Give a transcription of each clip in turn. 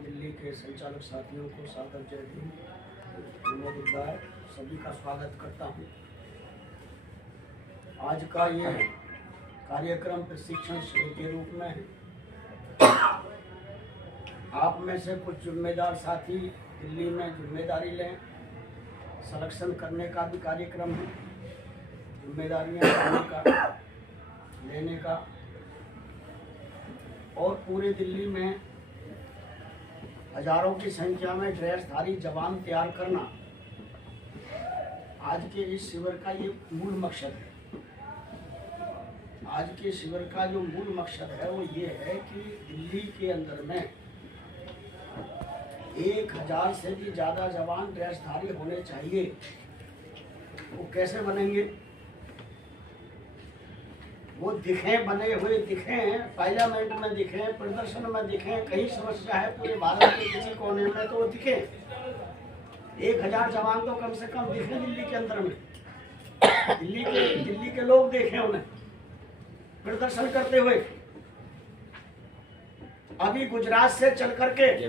दिल्ली के संचालक साथियों को सादर जय हिंद, सभी का स्वागत करता हूँ। आज का ये कार्यक्रम प्रशिक्षण शिविर के रूप में है। आप में से कुछ जिम्मेदार साथी दिल्ली में जिम्मेदारी लें। सिलेक्शन करने का भी कार्यक्रम है, जिम्मेदारियां लेने का और पूरे दिल्ली में हजारों की संख्या में ड्रेसधारी जवान तैयार करना आज के इस शिविर का ये मूल मकसद है। आज के शिविर का जो मूल मकसद है वो ये है कि दिल्ली के अंदर में 1000 से भी ज़्यादा जवान ड्रेसधारी होने चाहिए। वो कैसे बनेंगे? वो दिखें, बने हुए दिखें, पार्लियामेंट में दिखें, प्रदर्शन में दिखें, कहीं समस्या है पूरे भारत के किसी कोने में तो वो दिखें। 1000 जवान तो कम से कम दिखें दिल्ली के अंदर में, दिल्ली के लोग देखें उन्हें प्रदर्शन करते हुए। अभी गुजरात से चल करके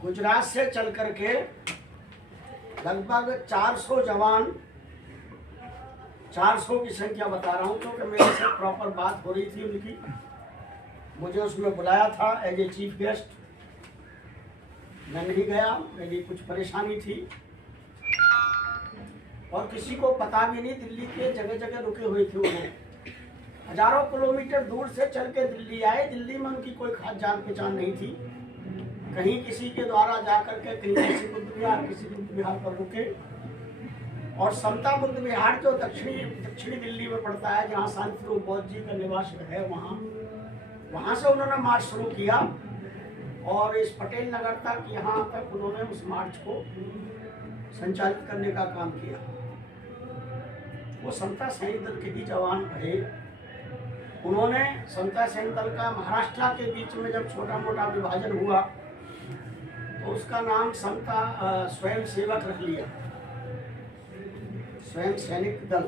गुजरात से चल करके लगभग 400 जवान, 400 की संख्या बता रहा हूँ क्योंकि मेरे से प्रॉपर बात हो रही थी उनकी। मुझे उसमें बुलाया था एज ए चीफ गेस्ट, मैं नहीं गया, मेरी कुछ परेशानी थी और किसी को पता भी नहीं। दिल्ली के जगह जगह रुके हुए थे, वो हजारों किलोमीटर दूर से चल के दिल्ली आए। दिल्ली में उनकी कोई खास जान पहचान नहीं थी, कहीं किसी के द्वारा जाकर के कहीं किसी बुद्ध विहार पर रुके। और समता बुद्ध विहार जो दक्षिणी दिल्ली में पड़ता है, जहाँ शांति स्वरूप बौद्ध जी का निवास है, वहाँ से उन्होंने मार्च शुरू किया और इस पटेल नगर तक, यहाँ तक उन्होंने उस मार्च को संचालित करने का काम किया। वो समता सैनिक दल के ही जवान रहे। उन्होंने समता सैनिक दल का महाराष्ट्र के बीच में जब छोटा मोटा विभाजन हुआ तो उसका नाम समता स्वयं सेवक रख लिया, स्वयं सैनिक दल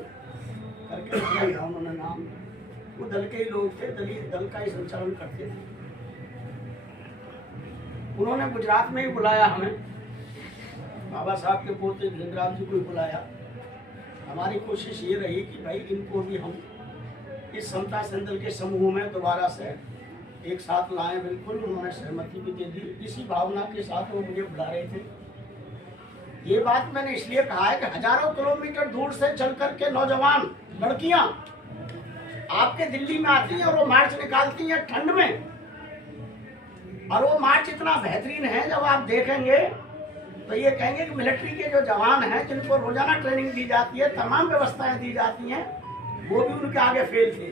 करके रख लिया उन्होंने नाम। वो दल के ही लोग थे, दल का ही संचालन करते थे। उन्होंने गुजरात में ही बुलाया हमें, बाबा साहब के पोते भीमराव जी को ही बुलाया। हमारी कोशिश ये रही कि भाई इनको भी हम इस समता सैनिक दल के समूह में दोबारा से एक साथ लाएं। बिल्कुल उन्होंने सहमति भी दे दी। इसी भावना के साथ वो मुझे बुला रहे थे। ये बात मैंने इसलिए कहा है कि हजारों किलोमीटर दूर से चल करके नौजवान लड़कियां आपके दिल्ली में आती हैं और वो मार्च निकालती हैं ठंड में। और वो मार्च इतना बेहतरीन है, जब आप देखेंगे तो ये कहेंगे कि मिलिट्री के जो जवान हैं, जिनको रोजाना ट्रेनिंग दी जाती है, तमाम व्यवस्थाएं दी जाती हैं, वो भी उनके आगे फेल थे।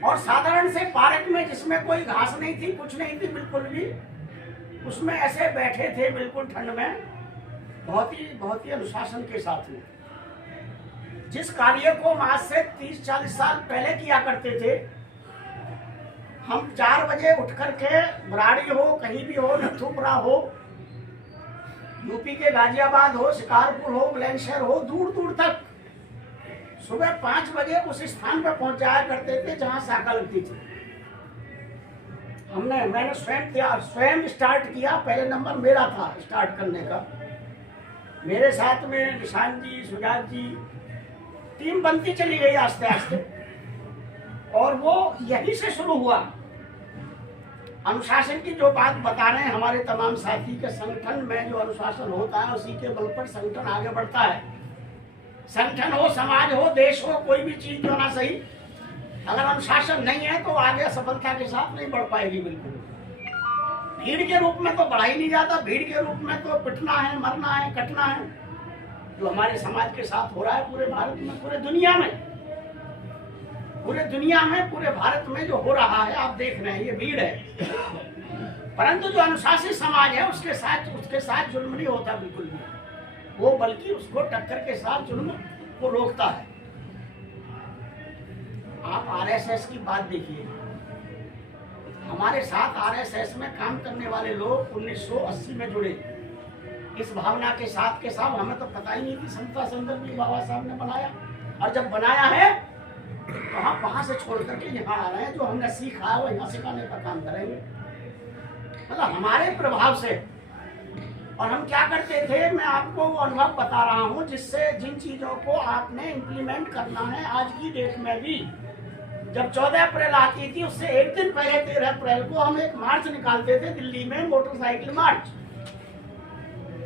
और साधारण से पार्क में जिसमें कोई घास नहीं थी, कुछ नहीं थी बिल्कुल भी, उसमें ऐसे बैठे थे बिल्कुल ठंड में, बहुत ही अनुशासन के साथ में। जिस कार्य को आज से 30-40 साल पहले किया करते थे, हम 4 बजे उठ करके बराड़ी हो, कहीं भी हो, नथुपुरा हो, यूपी के गाजियाबाद हो, शिकारपुर हो, बुलंदशहर हो, दूर दूर तक सुबह 5 बजे उस स्थान पर पहुंच जाया करते थे जहां शाखा लगती थी। मैंने स्वयं स्टार्ट किया। पहले नंबर मेरा था स्टार्ट करने का। मेरे साथ में निशान जी, सुजात जी, टीम बनती चली गई आस्ते आस्ते और वो यहीं से शुरू हुआ। अनुशासन की जो बात बता रहे हैं हमारे तमाम साथी के, संगठन में जो अनुशासन होता है उसी के बल पर संगठन आगे बढ़ता है। संगठन हो, समाज हो, देश हो, कोई भी चीज क्यों ना सही, अगर अनुशासन नहीं है तो आगे सफलता के साथ नहीं बढ़ पाएगी। बिल्कुल भीड़ के रूप में तो बढ़ा ही नहीं जाता। भीड़ के रूप में तो पिटना है, मरना है, कटना है, जो हमारे समाज के साथ हो रहा है पूरे भारत में, पूरे दुनिया में, पूरे भारत में जो हो रहा है आप देख रहे हैं, ये भीड़ है। परंतु जो अनुशासित समाज है उसके साथ जुल्म नहीं होता बिल्कुल भी, वो बल्कि उसको टक्कर के साथ जुल्म को रोकता है। आप आरएसएस की बात देखिए, हमारे साथ आरएसएस में काम करने वाले लोग 1980 में जुड़े, इस भावना के साथ हमें तो पता ही नहीं कि समता संदर्भ भी बाबा साहब ने बनाया, और जब बनाया है तो हम वहां से छोड़ करके यहाँ आ रहे हैं, जो हमने सीखा है वो यहाँ सिखाने का काम करेंगे, मतलब हमारे प्रभाव से। और हम क्या करते थे, मैं आपको वो अनुभव बता रहा हूँ जिससे जिन चीजों को आपने इम्प्लीमेंट करना है आज की डेट में भी। जब 14 अप्रैल आती थी उससे एक दिन पहले 13 अप्रैल को हम एक मार्च निकालते थे दिल्ली में, मोटरसाइकिल मार्च।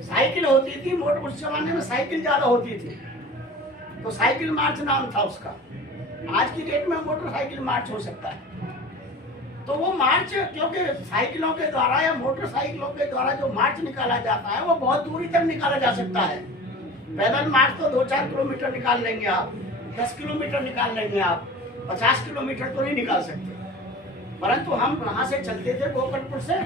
साइकिल होती थी, मोटर उस जमाने में साइकिल ज्यादा होती थी तो साइकिल मार्च नाम था उसका। आज की डेट में मोटरसाइकिल मार्च हो सकता है। तो वो मार्च, क्योंकि साइकिलों के द्वारा या मोटरसाइकिलों के द्वारा जो मार्च निकाला जाता है वो बहुत दूरी तक निकाला जा सकता है। पैदल मार्च तो 2-4 किलोमीटर निकाल लेंगे आप, 10 किलोमीटर निकाल लेंगे आप, 50 किलोमीटर तो नहीं निकाल सकते। परंतु हम वहां से चलते थे गोकर्णपुर से,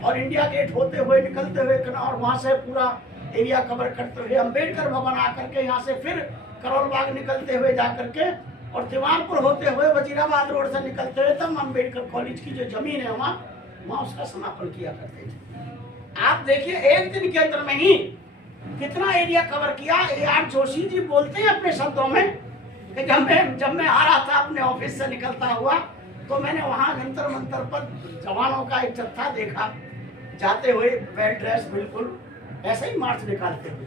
और इंडिया गेट होते हुए निकलते हुए और वहां से पूरा एरिया कवर करते हुए अम्बेडकर भवन आकर के यहाँ से फिर करोल बाग निकलते हुए जा करके और तिवारपुर होते हुए वजीराबाद रोड से निकलते हुए तब अम्बेडकर कॉलेज की जो जमीन है वहाँ उसका समापन किया करते थे। आप देखिए एक दिन के अंदर में ही कितना एरिया कवर किया। AR जोशी जी बोलते हैं अपने शब्दों में कि जब मैं आ रहा था अपने ऑफिस से निकलता हुआ तो मैंने वहाँ जंतर मंतर पर जवानों का एक जत्था देखा जाते हुए, वेल ड्रेस, बिल्कुल ऐसे ही मार्च निकालते हुए।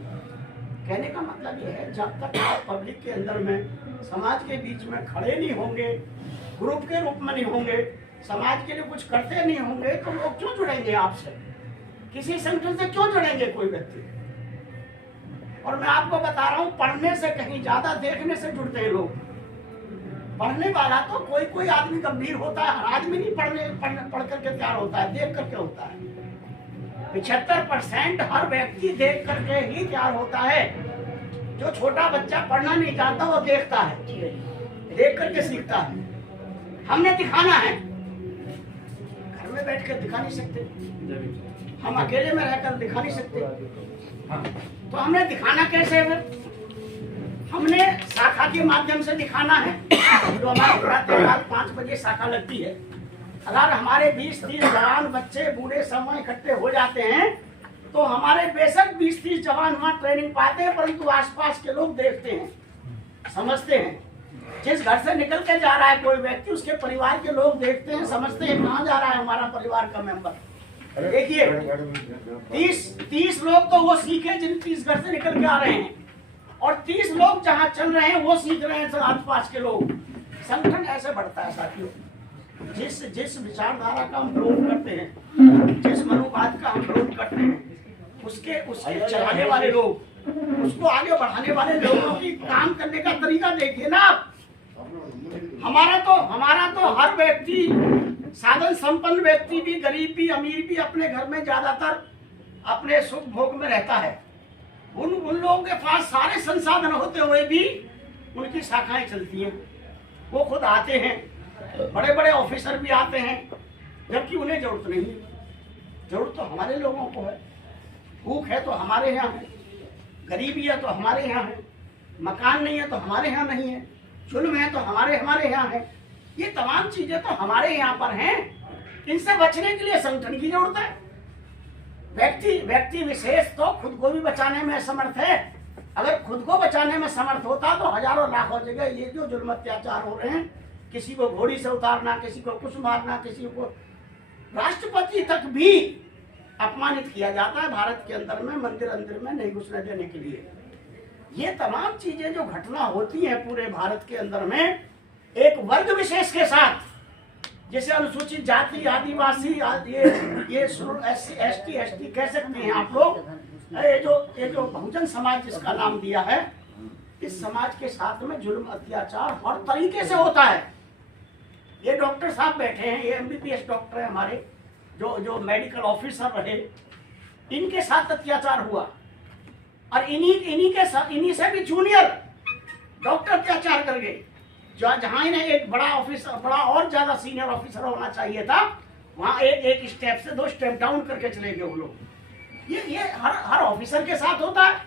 कहने का मतलब ये है, जब तक आप पब्लिक के अंदर में समाज के बीच में खड़े नहीं होंगे, ग्रुप के रूप में नहीं होंगे, समाज के लिए कुछ करते नहीं होंगे, तो लोग क्यों जुड़ेंगे आपसे? किसी संगठन से क्यों जुड़ेंगे कोई व्यक्ति? और मैं आपको बता रहा हूँ, पढ़ने से कहीं ज्यादा देखने से जुड़ते हैं लोग। पढ़ने वाला तो कोई आदमी गंभीर होता है, हर आदमी नहीं पढ़ करके तैयार होता है, देख करके होता है। 75% हर व्यक्ति देख करके ही तैयार होता है। जो छोटा बच्चा पढ़ना नहीं जानता वो देखता है, देख करके सीखता है। हमने दिखाना है, घर में बैठ कर दिखा नहीं सकते, हम अकेले में रहकर दिखा नहीं सकते। तो हमने दिखाना कैसे है? हमने शाखा के माध्यम से दिखाना है। जो हमारा 5 बजे शाखा लगती है, अगर हमारे 20-30 जवान बच्चे बूढ़े समय इकट्ठे हो जाते हैं तो हमारे बेशक 20-30 जवान वहाँ ट्रेनिंग पाते हैं, परंतु आसपास के लोग देखते हैं, समझते हैं। जिस घर से निकल के जा रहा है कोई व्यक्ति, उसके परिवार के लोग देखते हैं, समझते हैं कहाँ जा रहा है हमारा परिवार का मेंबर। देखिए 30 लोग तो वो सीखे जिन 30 घर से निकल के आ रहे हैं, और 30 लोग जहाँ चल रहे हैं वो सीख रहे हैं आसपास के लोग। संगठन ऐसे बढ़ता है साथियों। जिस विचारधारा का हम विरोध करते हैं, जिस मनोवाद का हम विरोध करते हैं, उसके चलाने वाले लोग, उसको आगे बढ़ाने वाले लोगों की काम करने का तरीका देखिए ना आप। हमारा तो हर व्यक्ति, साधन संपन्न व्यक्ति भी, गरीब भी, अमीर भी अपने घर में ज्यादातर अपने सुख भोग में रहता है। उन लोगों के पास सारे संसाधन होते हुए भी उनकी शाखाएं चलती हैं। वो खुद आते हैं, बड़े बड़े ऑफिसर भी आते हैं, जबकि उन्हें जरूरत नहीं है। जरूरत तो हमारे लोगों को है। भूख है तो हमारे यहाँ है, गरीबी है तो हमारे यहाँ है, मकान नहीं है तो हमारे यहाँ नहीं है, जुल्म है तो हमारे यहाँ है। ये तमाम चीजें तो हमारे यहाँ पर हैं। इनसे बचने के लिए संगठन की जरूरत है। व्यक्ति विशेष तो खुद को भी बचाने में समर्थ है। अगर खुद को बचाने में समर्थ होता तो हजारों लाखों जगह ये जो जुल्म अत्याचार हो रहे हैं, किसी को घोड़ी से उतारना, किसी को कुछ मारना, किसी को राष्ट्रपति तक भी अपमानित किया जाता है भारत के अंदर में, मंदिर में नहीं घुसने देने के लिए। ये तमाम चीजें जो घटना होती हैं पूरे भारत के अंदर में, एक वर्ग विशेष के साथ, जैसे अनुसूचित जाति, आदिवासी, ये ST कह सकते हैं आप लोग, ये जो बहुजन समाज जिसका नाम दिया है, इस समाज के साथ में जुल्म अत्याचार हर तरीके से होता है। ये डॉक्टर साहब बैठे हैं, ये MBBS डॉक्टर है हमारे, जो मेडिकल ऑफिसर रहे, इनके साथ अत्याचार हुआ, और इन्हीं से भी जूनियर डॉक्टर अत्याचार कर गए। जहां इन्हें एक बड़ा ऑफिसर, बड़ा और ज्यादा सीनियर ऑफिसर होना चाहिए था, वहां एक स्टेप से 2 स्टेप डाउन करके चले गए वो लोग। ये हर ऑफिसर के साथ होता है,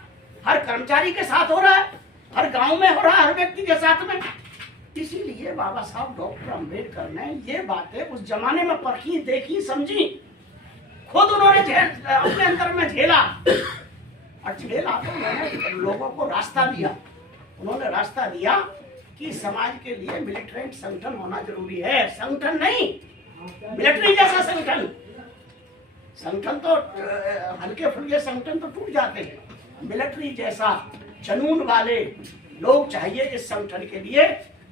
हर कर्मचारी के साथ हो रहा है, हर गांव में हो रहा है, हर व्यक्ति के साथ में। इसीलिए बाबा साहब डॉक्टर अम्बेडकर ने ये बातें उस जमाने में परखी, देखी, समझी, खुद उन्होंने अपने अंदर में झेला। अटखेल आकर मैंने लोगों को रास्ता दिया। उन्होंने रास्ता दिया कि समाज के लिए मिलिटेंट संगठन होना जरूरी है। संगठन नहीं, मिलिट्री जैसा संगठन। संगठन तो हल्के फुल्के संगठन तो टूट जाते हैं, मिलिट्री जैसा जुनून वाले लोग चाहिए इस संगठन के लिए।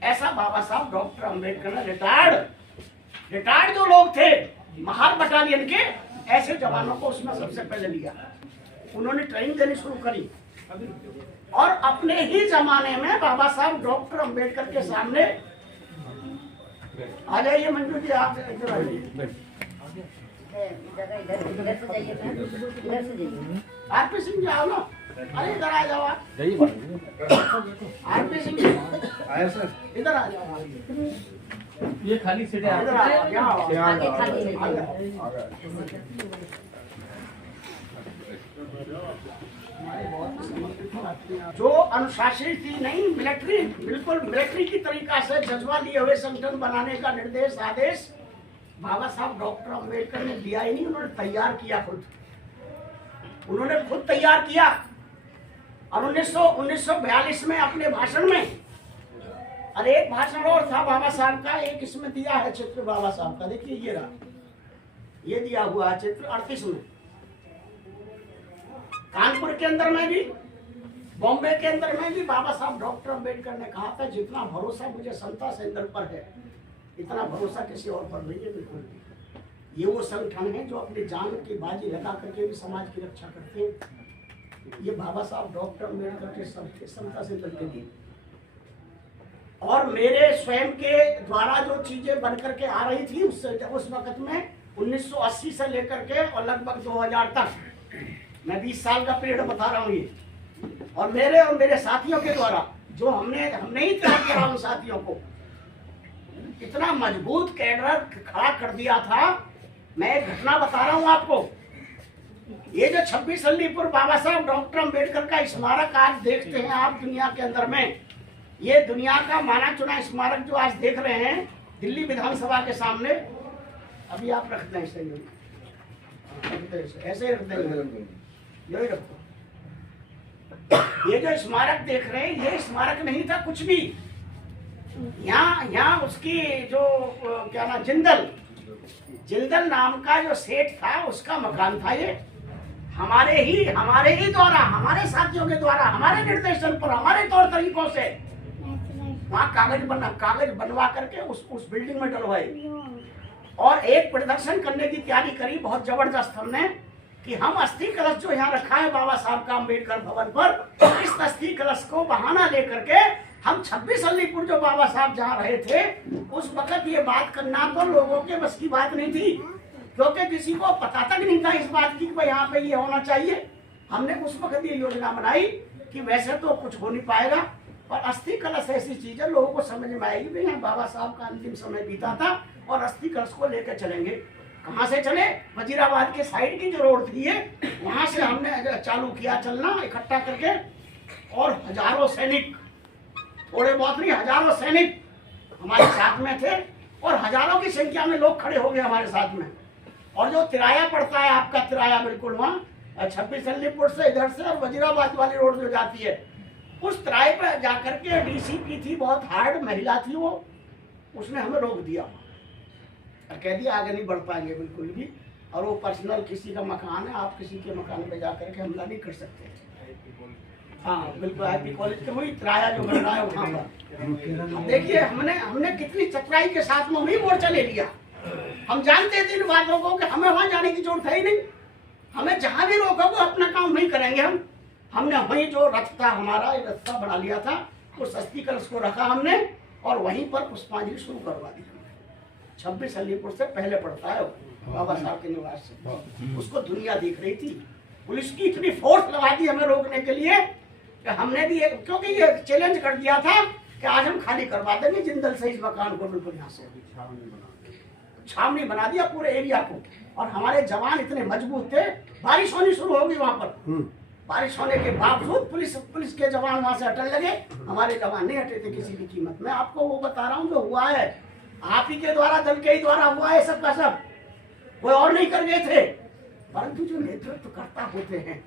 ऐसा बाबा साहब डॉक्टर अंबेडकर ने रिटायर्ड जो लोग थे महार बटालियन के, ऐसे जवानों को उसमें सबसे पहले लिया। उन्होंने ट्रेनिंग देनी शुरू करी और अपने ही जमाने में बाबा साहब डॉक्टर अंबेडकर के सामने आ जाइए। मंजू जी आप इधर आइए। आरपी सिंह जी आओ ना, अरे इधर आ जाओ आप। आरपी सिंह जी आए सर, इधर आ जाओ। ये खाली सीटें इधर आ जाओ। जो अनुशासित थी, नहीं मिलिट्री, बिल्कुल मिलिट्री की तरीका से जज्बा लिए हुए संगठन बनाने का निर्देश आदेश बाबा साहब डॉक्टर अंबेडकर ने दिया ही नहीं, उन्होंने तैयार किया खुद। उन्होंने खुद तैयार किया और 1942 में अपने भाषण में, और एक भाषण और था बाबा साहब का, एक इसमें दिया है चित्र बाबा साहब का, देखिए ये रहा, ये दिया हुआ है चित्र 38 में। कानपुर के अंदर में भी, बॉम्बे के अंदर में भी बाबा साहब डॉक्टर अंबेडकर ने कहा था, जितना भरोसा मुझे संता सेंद्र पर है इतना भरोसा किसी और पर नहीं है। बिल्कुल ये वो संगठन है जो अपनी जान की बाजी लगा करके भी समाज की रक्षा करते हैं। ये बाबा साहब डॉक्टर अंबेडकर के संता सेंद्र के लिए और मेरे स्वयं के द्वारा जो चीजें बनकर के आ रही थी उस वक्त में 1980 से लेकर के और लगभग 2000 तक, मैं 20 साल का पीरियड बता रहा हूँ ये, और मेरे साथियों के द्वारा जो हमने ही तैयार किया, उन साथियों को इतना मजबूत कैडर खड़ा कर दिया था। मैं एक घटना बता रहा हूँ आपको, ये जो 26 अलीपुर बाबा साहब डॉक्टर अंबेडकर का स्मारक आज देखते हैं आप दुनिया के अंदर में, ये दुनिया का माना चुना स्मारक जो आज देख रहे हैं दिल्ली विधानसभा के सामने, अभी आप रखते हैं सही, ऐसे ही रखते हैं, यही रखो। ये जो स्मारक देख रहे हैं ये स्मारक नहीं था कुछ भी, यहाँ उसकी जो क्या नाम, जिंदल नाम का जो सेठ था उसका मकान था ये। हमारे ही द्वारा, हमारे साथियों के द्वारा, हमारे निर्देशन पर, हमारे तौर तरीकों से वहाँ कागज बनवा करके उस बिल्डिंग में डलवाए और एक प्रदर्शन करने की तैयारी करी बहुत जबरदस्त हमने कि हम अस्थि कलश जो यहाँ रखा है बाबा साहब का अम्बेडकर भवन पर, इस अस्थि कलश को बहाना लेकर के हम 26 अलीपुर जो बाबा साहब जहाँ रहे थे उस वक्त ये बात करना तो लोगों के बस की बात नहीं थी, क्योंकि किसी को पता तक नहीं था इस बात की कि यहाँ पे ये होना चाहिए। हमने उस वक्त ये योजना बनाई कि वैसे तो कुछ हो नहीं पाएगा, पर अस्थि कलश ऐसी चीज है लोगों को समझ में आएगी भाई यहाँ बाबा साहब का अंतिम समय बीता था और अस्थि कलश को लेकर चलेंगे। कहाँ से चले? वजीराबाद के साइड की जो रोड थी वहां से हमने चालू किया चलना इकट्ठा करके, और हजारों सैनिक, थोड़े बहुत नहीं हजारों सैनिक हमारे साथ में थे और हजारों की संख्या में लोग खड़े हो गए हमारे साथ में। और जो तिराया पड़ता है आपका, तिराया बिल्कुल वहाँ 26 अलीपुर से इधर से और वजीराबाद वाली रोड जो जाती है उस तिराए पर जाकर के डीसीपी थी, बहुत हार्ड महिला थी वो, उसने हमें रोक दिया और कह दिया आगे नहीं बढ़ पाएंगे बिल्कुल भी, और वो पर्सनल किसी का मकान है, आप किसी के मकान पे जाकर के हमला नहीं कर सकते। हाँ बिल्कुल, आईपी कॉलेज के वही तिराया जो बन रहा है वहाँ पर। देखिए हमने कितनी चतुराई के साथ में वही मोर्चा ले लिया। हम जानते थे इन बातों को कि हमें वहाँ जाने की जरूरत है ही नहीं, हमें जहाँ भी रोकोगे अपना काम वहीं करेंगे हमने वहीं जो रथ था हमारा, रस्ता बना लिया था, उस अस्थि कलश को रखा हमने और वहीं पर पुष्पांजलि शुरू करवा दी। 26 अलीपुर से पहले पड़ता है बाबा साहब के निवास से, उसको दुनिया देख रही थी। पुलिस की इतनी फोर्स लगा दी हमें रोकने के लिए कि हमने भी क्योंकि ये चैलेंज कर दिया था कि आज हम खाली करवा देंगे जिंदल से इस मकान को, बिल्कुल यहाँ से छावनी बना दिया पूरे एरिया को। और हमारे जवान इतने मजबूत थे, बारिश होनी शुरू हो गई वहां पर, बारिश होने के बावजूद पुलिस के जवान वहां से हटने लगे, हमारे जवान नहीं हटे थे किसी भी कीमत। मैं आपको वो बता रहा हूँ जो हुआ है, आप ही के द्वारा, दल के ही द्वारा हुआ है सब का सब, कोई और नहीं कर गए थे। परंतु जो नेतृत्व करता होते हैं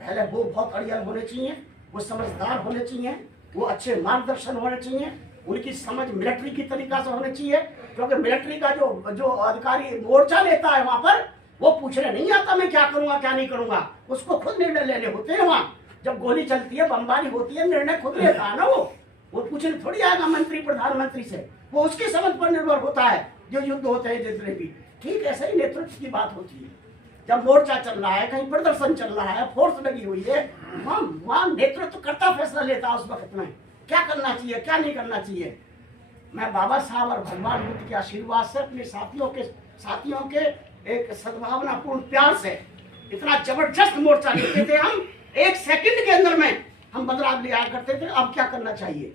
पहले वो बहुत अड़ियल होने चाहिए, वो समझदार होने चाहिए, वो अच्छे मार्गदर्शन होने चाहिए, उनकी समझ मिलिट्री की तरीका से होनी चाहिए। क्योंकि मिलिट्री का जो अधिकारी मोर्चा लेता है वहां पर, वो पूछने नहीं आता मैं क्या करूंगा क्या नहीं करूंगा, उसको खुद निर्णय लेने होते हैं। वहां जब गोली चलती है, बमबारी होती है, निर्णय खुद लेता है ना वो पूछने थोड़ी आएगा मंत्री प्रधानमंत्री से, वो उसकी समझ पर निर्भर होता है जो युद्ध होते हैं जितने भी। ठीक ऐसे ही नेतृत्व की बात होती है। जब मोर्चा चल रहा है, कहीं प्रदर्शन चल रहा है, फोर्स लगी हुई है, वहां नेतृत्व करता फैसला लेता उस वक्त में क्या करना चाहिए क्या नहीं करना चाहिए। मैं बाबा साहब और भगवान बुद्ध के आशीर्वाद से अपने साथियों के एक सद्भावनापूर्ण प्यार से इतना जबरदस्त मोर्चा लेते थे हम, 1 सेकंड के अंदर में हम बदलाव ले आया करते थे। अब क्या करना चाहिए,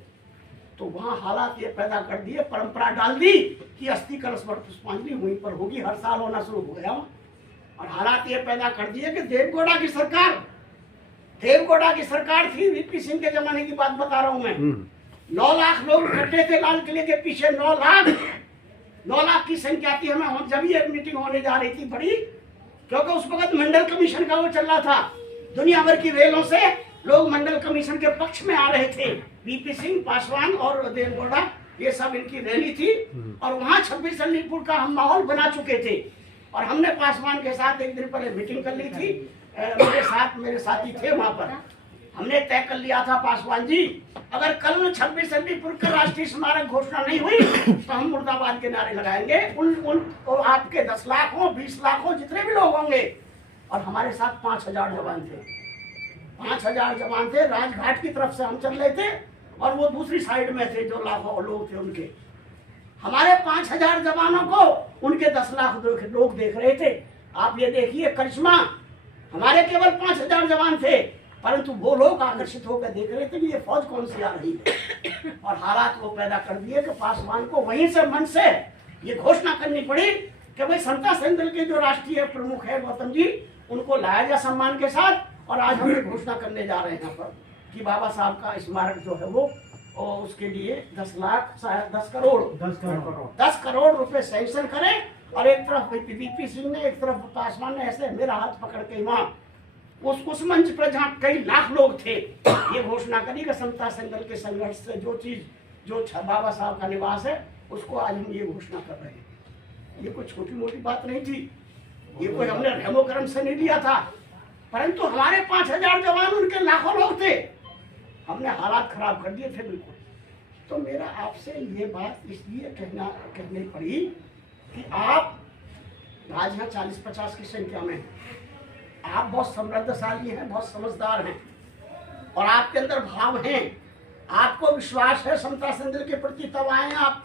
तो वहां हालात ये पैदा कर दिए, परंपरा डाल दी कि अस्थि कलश पर पुष्पांजलि वहीं पर होगी, हर साल होना शुरू हो गया। और हालात ये पैदा कर दिए कि देवगौड़ा की सरकार थी, वीपी सिंह के जमाने की बात बता रहा हूं मैं। 9 लाख लोग इकट्ठे थे लाल किले के पीछे, 9 लाख की संख्या थी। हमें जब ये मीटिंग होने जा रही थी बड़ी, क्योंकि उस वक्त मंडल कमीशन का वो चल रहा था, दुनिया भर की रेलों से लोग मंडल कमीशन के पक्ष में आ रहे थे। वीपी सिंह, पासवान और देवगौड़ा, ये सब इनकी रैली थी। और वहां 26 अलीपुर का हम माहौल बना चुके थे। और हमने पासवान के साथ एक दिन पहले मीटिंग कर ली थी, मेरे साथी थे वहां पर। हमने तय कर लिया था, पासवान जी अगर कल 26 अलीपुर का राष्ट्रीय स्मारक घोषणा नहीं हुई तो हम मुर्दाबाद के नारे लगाएंगे। उन आपके 10 लाख हो, 20 लाख हो, जितने भी लोग होंगे। और हमारे साथ 5000 जवान थे, 5000 जवान थे। राजघाट की तरफ से हम चल रहे थे और वो दूसरी साइड में थे, जो लाखों लोग थे उनके। हमारे 5000 जवानों को उनके 10 लाख लोग देख रहे थे। आप ये देखिए करिश्मा, हमारे केवल 5000 जवान थे, परंतु वो लोग आकर्षित होकर देख रहे थे कि ये फौज कौन सी आ रही है। और हालात वो पैदा कर दिए कि पासवान को वहीं से मन से ये घोषणा करनी पड़ी कि भाई समता सेना के जो राष्ट्रीय प्रमुख है गौतम जी, उनको लाया जाए सम्मान के साथ। और आज हम ये घोषणा करने जा रहे हैं यहाँ पर कि बाबा साहब का स्मारक जो है वो, और उसके लिए 10 करोड़ रुपए सैंक्शन करें। और एक तरफ वीपी सिंह ने, एक तरफ पासवान ने ऐसे मेरा हाथ पकड़ के वहां उस मंच पर जहाँ कई लाख लोग थे, ये घोषणा करी कि समता संघर्ष के संघर्ष से जो बाबा साहब का निवास है, उसको आज हम ये घोषणा कर रहे हैं। ये कोई छोटी मोटी बात नहीं थी, ये कोई हमने रहमो करम से नहीं लिया था, परंतु हमारे 5000 जवान, उनके लाखों लोग थे। हमने हालात खराब कर दिए थे बिल्कुल। तो मेरा आपसे ये बात इसलिए कहनी पड़ी कि आप आज यहाँ 40-50 की संख्या में, आप बहुत समृद्धशाली हैं, बहुत समझदार हैं, और आपके अंदर भाव हैं, आपको विश्वास है समता संघर्ष के प्रति। तब आए आप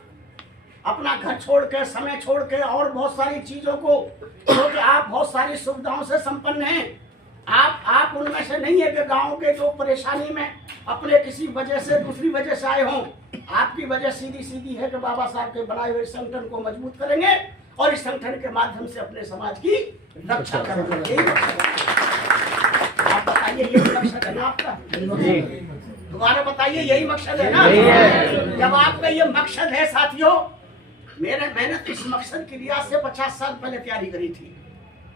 अपना घर छोड़ के, समय छोड़ के, और बहुत सारी चीजों को, क्योंकि आप बहुत सारी सुविधाओं से संपन्न हैं। आप उनमें से नहीं है कि गांव के जो परेशानी में अपने किसी वजह से, दूसरी वजह से आए हों। आपकी वजह सीधी है कि बाबा साहब के बनाए हुए संगठन को मजबूत करेंगे और इस संगठन के माध्यम से अपने समाज की रक्षा करेंगे। आप बताइए, यही मकसद है ना आपका? दोबारा बताइए, यही मकसद है ना? जब आपका ये मकसद है साथियों, मैंने तो इस मकसद के लिए से 50 साल पहले तैयारी करी थी।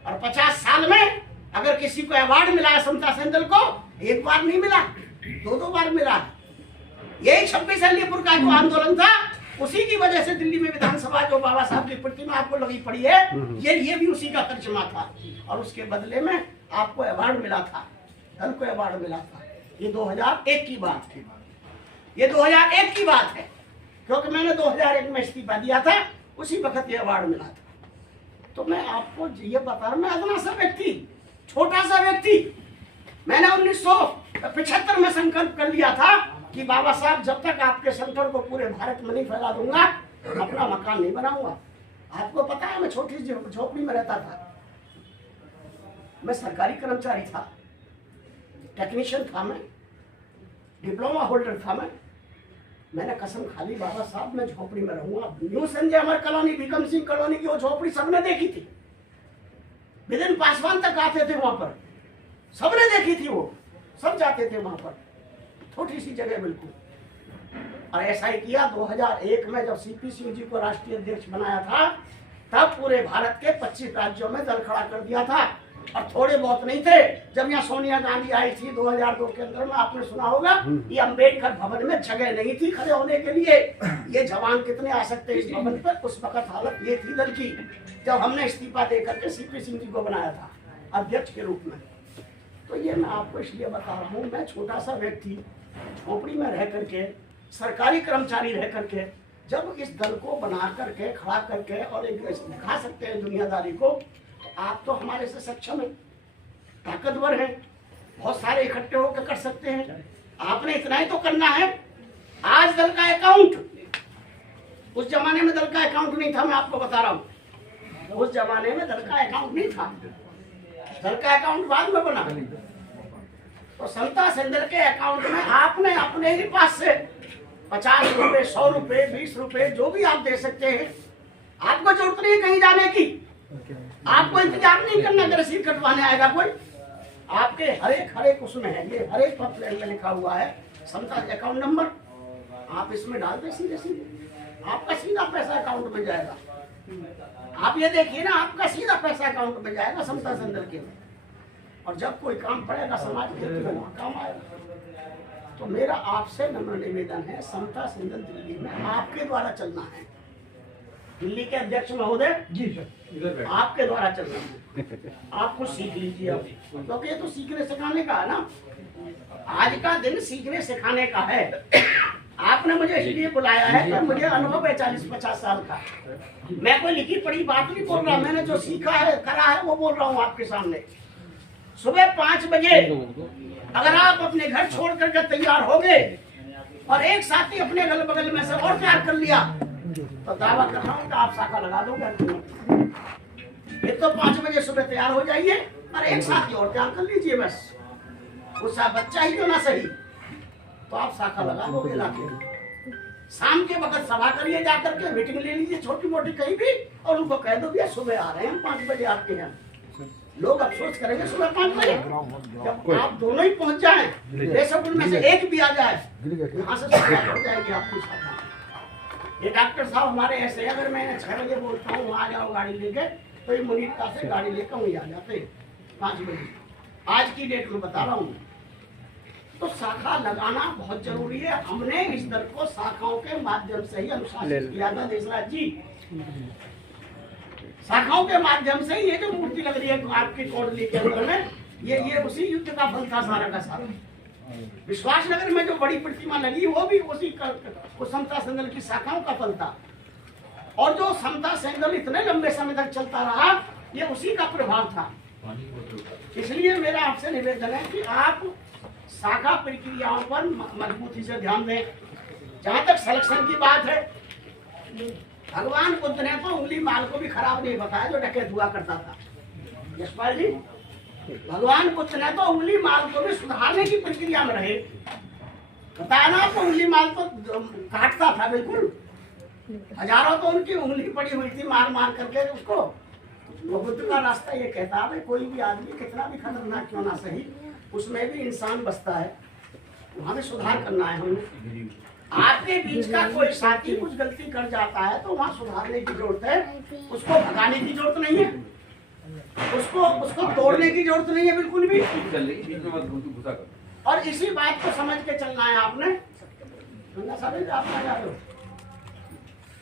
और 50 साल में अगर किसी को अवार्ड मिला है समता संघर्ष को, 1 बार नहीं मिला, 2 बार मिला। यही 26 अलीपुर का जो आंदोलन था, उसी की वजह से दिल्ली में विधानसभा जो बाबा साहब की प्रतिमा आपको लगी पड़ी है, ये भी उसी का तर्जमा था। और उसके बदले में आपको अवार्ड मिला था, दल को अवार्ड मिला था। ये 2001 की बात थी, ये 2001 की बात है, क्योंकि मैंने 2001 में इस्तीफा दिया था, उसी वक्त ये अवार्ड मिला था। तो मैं आपको ये बता रहा हूं, मैं इतना सा व्यक्ति, छोटा सा व्यक्ति, मैंने 1975 में संकल्प कर लिया था कि बाबा साहब जब तक आपके संगठन को पूरे भारत में नहीं फैला दूंगा, अपना मकान नहीं बनाऊंगा। आपको पता है मैं छोटी सी झोपड़ी में रहता था, मैं सरकारी कर्मचारी था, टेक्नीशियन था, मैं डिप्लोमा होल्डर था। मैंने कसम खा ली, बाबा साहब मैं झोपड़ी में रहूंगा। न्यू संजय अमर कॉलोनी, भीकम सिंह कॉलोनी की वो झोपड़ी सबने देखी थी, विदिन पासवान तक आते थे वहां पर, सबने देखी थी, वो सब जाते थे वहां पर, छोटी सी जगह बिल्कुल। और ऐसा ही किया 2001 में जब सीपी सिंह जी को राष्ट्रीय अध्यक्ष बनाया था, तब पूरे भारत के 25 राज्यों में दल खड़ा कर दिया था। और थोड़े बहुत नहीं थे। जब यहाँ सोनिया गांधी आई थी 2002 के अंदर में, आपने सुना होगा, ये अम्बेडकर भवन में जगह नहीं थी खड़े होने के लिए। ये जवान कितने आ सकते इस भवन पर? उस वक्त हालत ये थी दल की, जब हमने इस्तीफा देकर के सीपी सिंह जी को बनाया था अध्यक्ष के रूप में। तो ये मैं आपको इसलिए बता रहा हूँ, मैं छोटा सा व्यक्ति झोपड़ी में रह करके, सरकारी कर्मचारी रह करके, जब इस दल को बना करके, खड़ा करके और एक दिखा सकते हैं दुनियादारी को, तो आप तो हमारे से सक्षम है, ताकतवर हैं, बहुत सारे इकट्ठे होकर कर सकते हैं। आपने इतना ही तो करना है। आज दल का अकाउंट, उस जमाने में दल का अकाउंट नहीं था, मैं आपको बता रहा हूँ। उस जमाने में दल का अकाउंट नहीं था, दल का अकाउंट बाद में बना। तो समता सेंदर के अकाउंट में आपने अपने ही पास से 50 रुपए, 100 रुपए, 20 रुपए जो भी आप दे सकते हैं। आपको जरूरत नहीं है कहीं जाने की, आपको इंतजार नहीं करना कि रसीद कटवाने आएगा कोई। आपके हर एक उसमें है, ये हर एक पम्पलेट में लिखा हुआ है समता अकाउंट नंबर। आप इसमें डाल दे सीधे सीधे, आपका सीधा पैसा अकाउंट में जाएगा। आप ये देखिए ना, आपका सीधा पैसा अकाउंट में जाएगा समता सेंदर के में। और जब कोई काम पड़ेगा समाज के तो वहाँ काम आएगा। तो मेरा आपसे नम्र निवेदन है, समता सेंदर दिल्ली में आपके द्वारा चलना है। दिल्ली के अध्यक्ष महोदय जी सर, आपके द्वारा चलना है। आप कुछ सीख लीजिए अब, क्योंकि ये तो सीखने सिखाने का है ना। आज का दिन सीखने सिखाने का है। आपने मुझे इसलिए बुलाया है कि मुझे अनुभव है 40-50 साल का। मैं कोई लिखी पढ़ी बात नहीं बोल रहा, मैंने जो सीखा है, करा है, वो बोल रहा हूँ आपके सामने। सुबह 5 बजे अगर आप अपने घर छोड़ करके तैयार हो गए और एक साथी अपने अगल बगल में से और तैयार कर लिया, तो दावा कर रहा हूँ कि आप शाखा लगा दोगे। फिर तो 5 बजे सुबह तैयार हो जाइए और एक साथी और तैयार कर लीजिए, बस उसका बच्चा ही क्यों ना सही, तो आप शाखा लगा दोगे लाके। शाम के वक्त सभा करिए, जाकर के मीटिंग ले लीजिए छोटी मोटी कहीं भी, और उनको कह दो भैया सुबह आ रहे हैं 5 बजे आपके यहाँ। लोग अफसोस करेंगे सुबह 5 बजे, जब आप दोनों ही पहुंच जाएं, बेशक उनमें से एक भी आ जाए, यहाँ से शुरुआत हो जाएगी आपकी शाखा। ये डॉक्टर साहब हमारे ऐसे, अगर मैं 6 बजे बोलता हूँ वहाँ जाओ गाड़ी लेके, तो ये मुनीरता से गाड़ी लेकर वहीं आ जाते 5 बजे। आज की डेट में बता रहा हूँ। तो शाखा लगाना बहुत जरूरी है। हमने इस दल को शाखाओं के माध्यम से ही अनुशासित किया था देशराज जी। शाखाओं के माध्यम से ये जो मूर्ति लग रही है आपकी कोटली के अंदर में, ये उसी युद्ध का फल था सारा का सारा। विश्वासनगर में जो बड़ी प्रतिमा लगी वो भी उसी समता सेंदल की शाखाओं का फल था। और जो समता सेंदल इतने लंबे समय तक चलता रहा, ये उसी का प्रभाव था। इसलिए मेरा आपसे निवेदन है कि आप शाखा प्रक्रियाओं पर मजबूती से ध्यान दें। जहाँ तक सिलेक्शन की बात है, भगवान बुद्ध ने तो उंगली माल को भी खराब नहीं बताया जो डकैत हुआ करता था। यशपाल जी, भगवान बुद्ध ने तो उंगली माल को भी सुधारने की प्रक्रिया में रहे। बताया ना आपको, उंगली माल तो काटता था बिल्कुल, हजारों तो उनकी उंगली पड़ी हुई थी मार मार करके उसको। वो बुद्ध का रास्ता ये कहता है भाई कोई भी आदमी कितना भी खतरनाक क्यों ना सही, उसमें भी इंसान बसता है, वहां भी सुधार करना है हमने। आपके बीच का कोई साथी कुछ गलती कर जाता है तो वहाँ सुधारने की जरूरत है, उसको भगाने की जरूरत नहीं है, उसको तोड़ने की जरूरत नहीं है बिल्कुल भी। और इसी बात को समझ के चलना है आपने।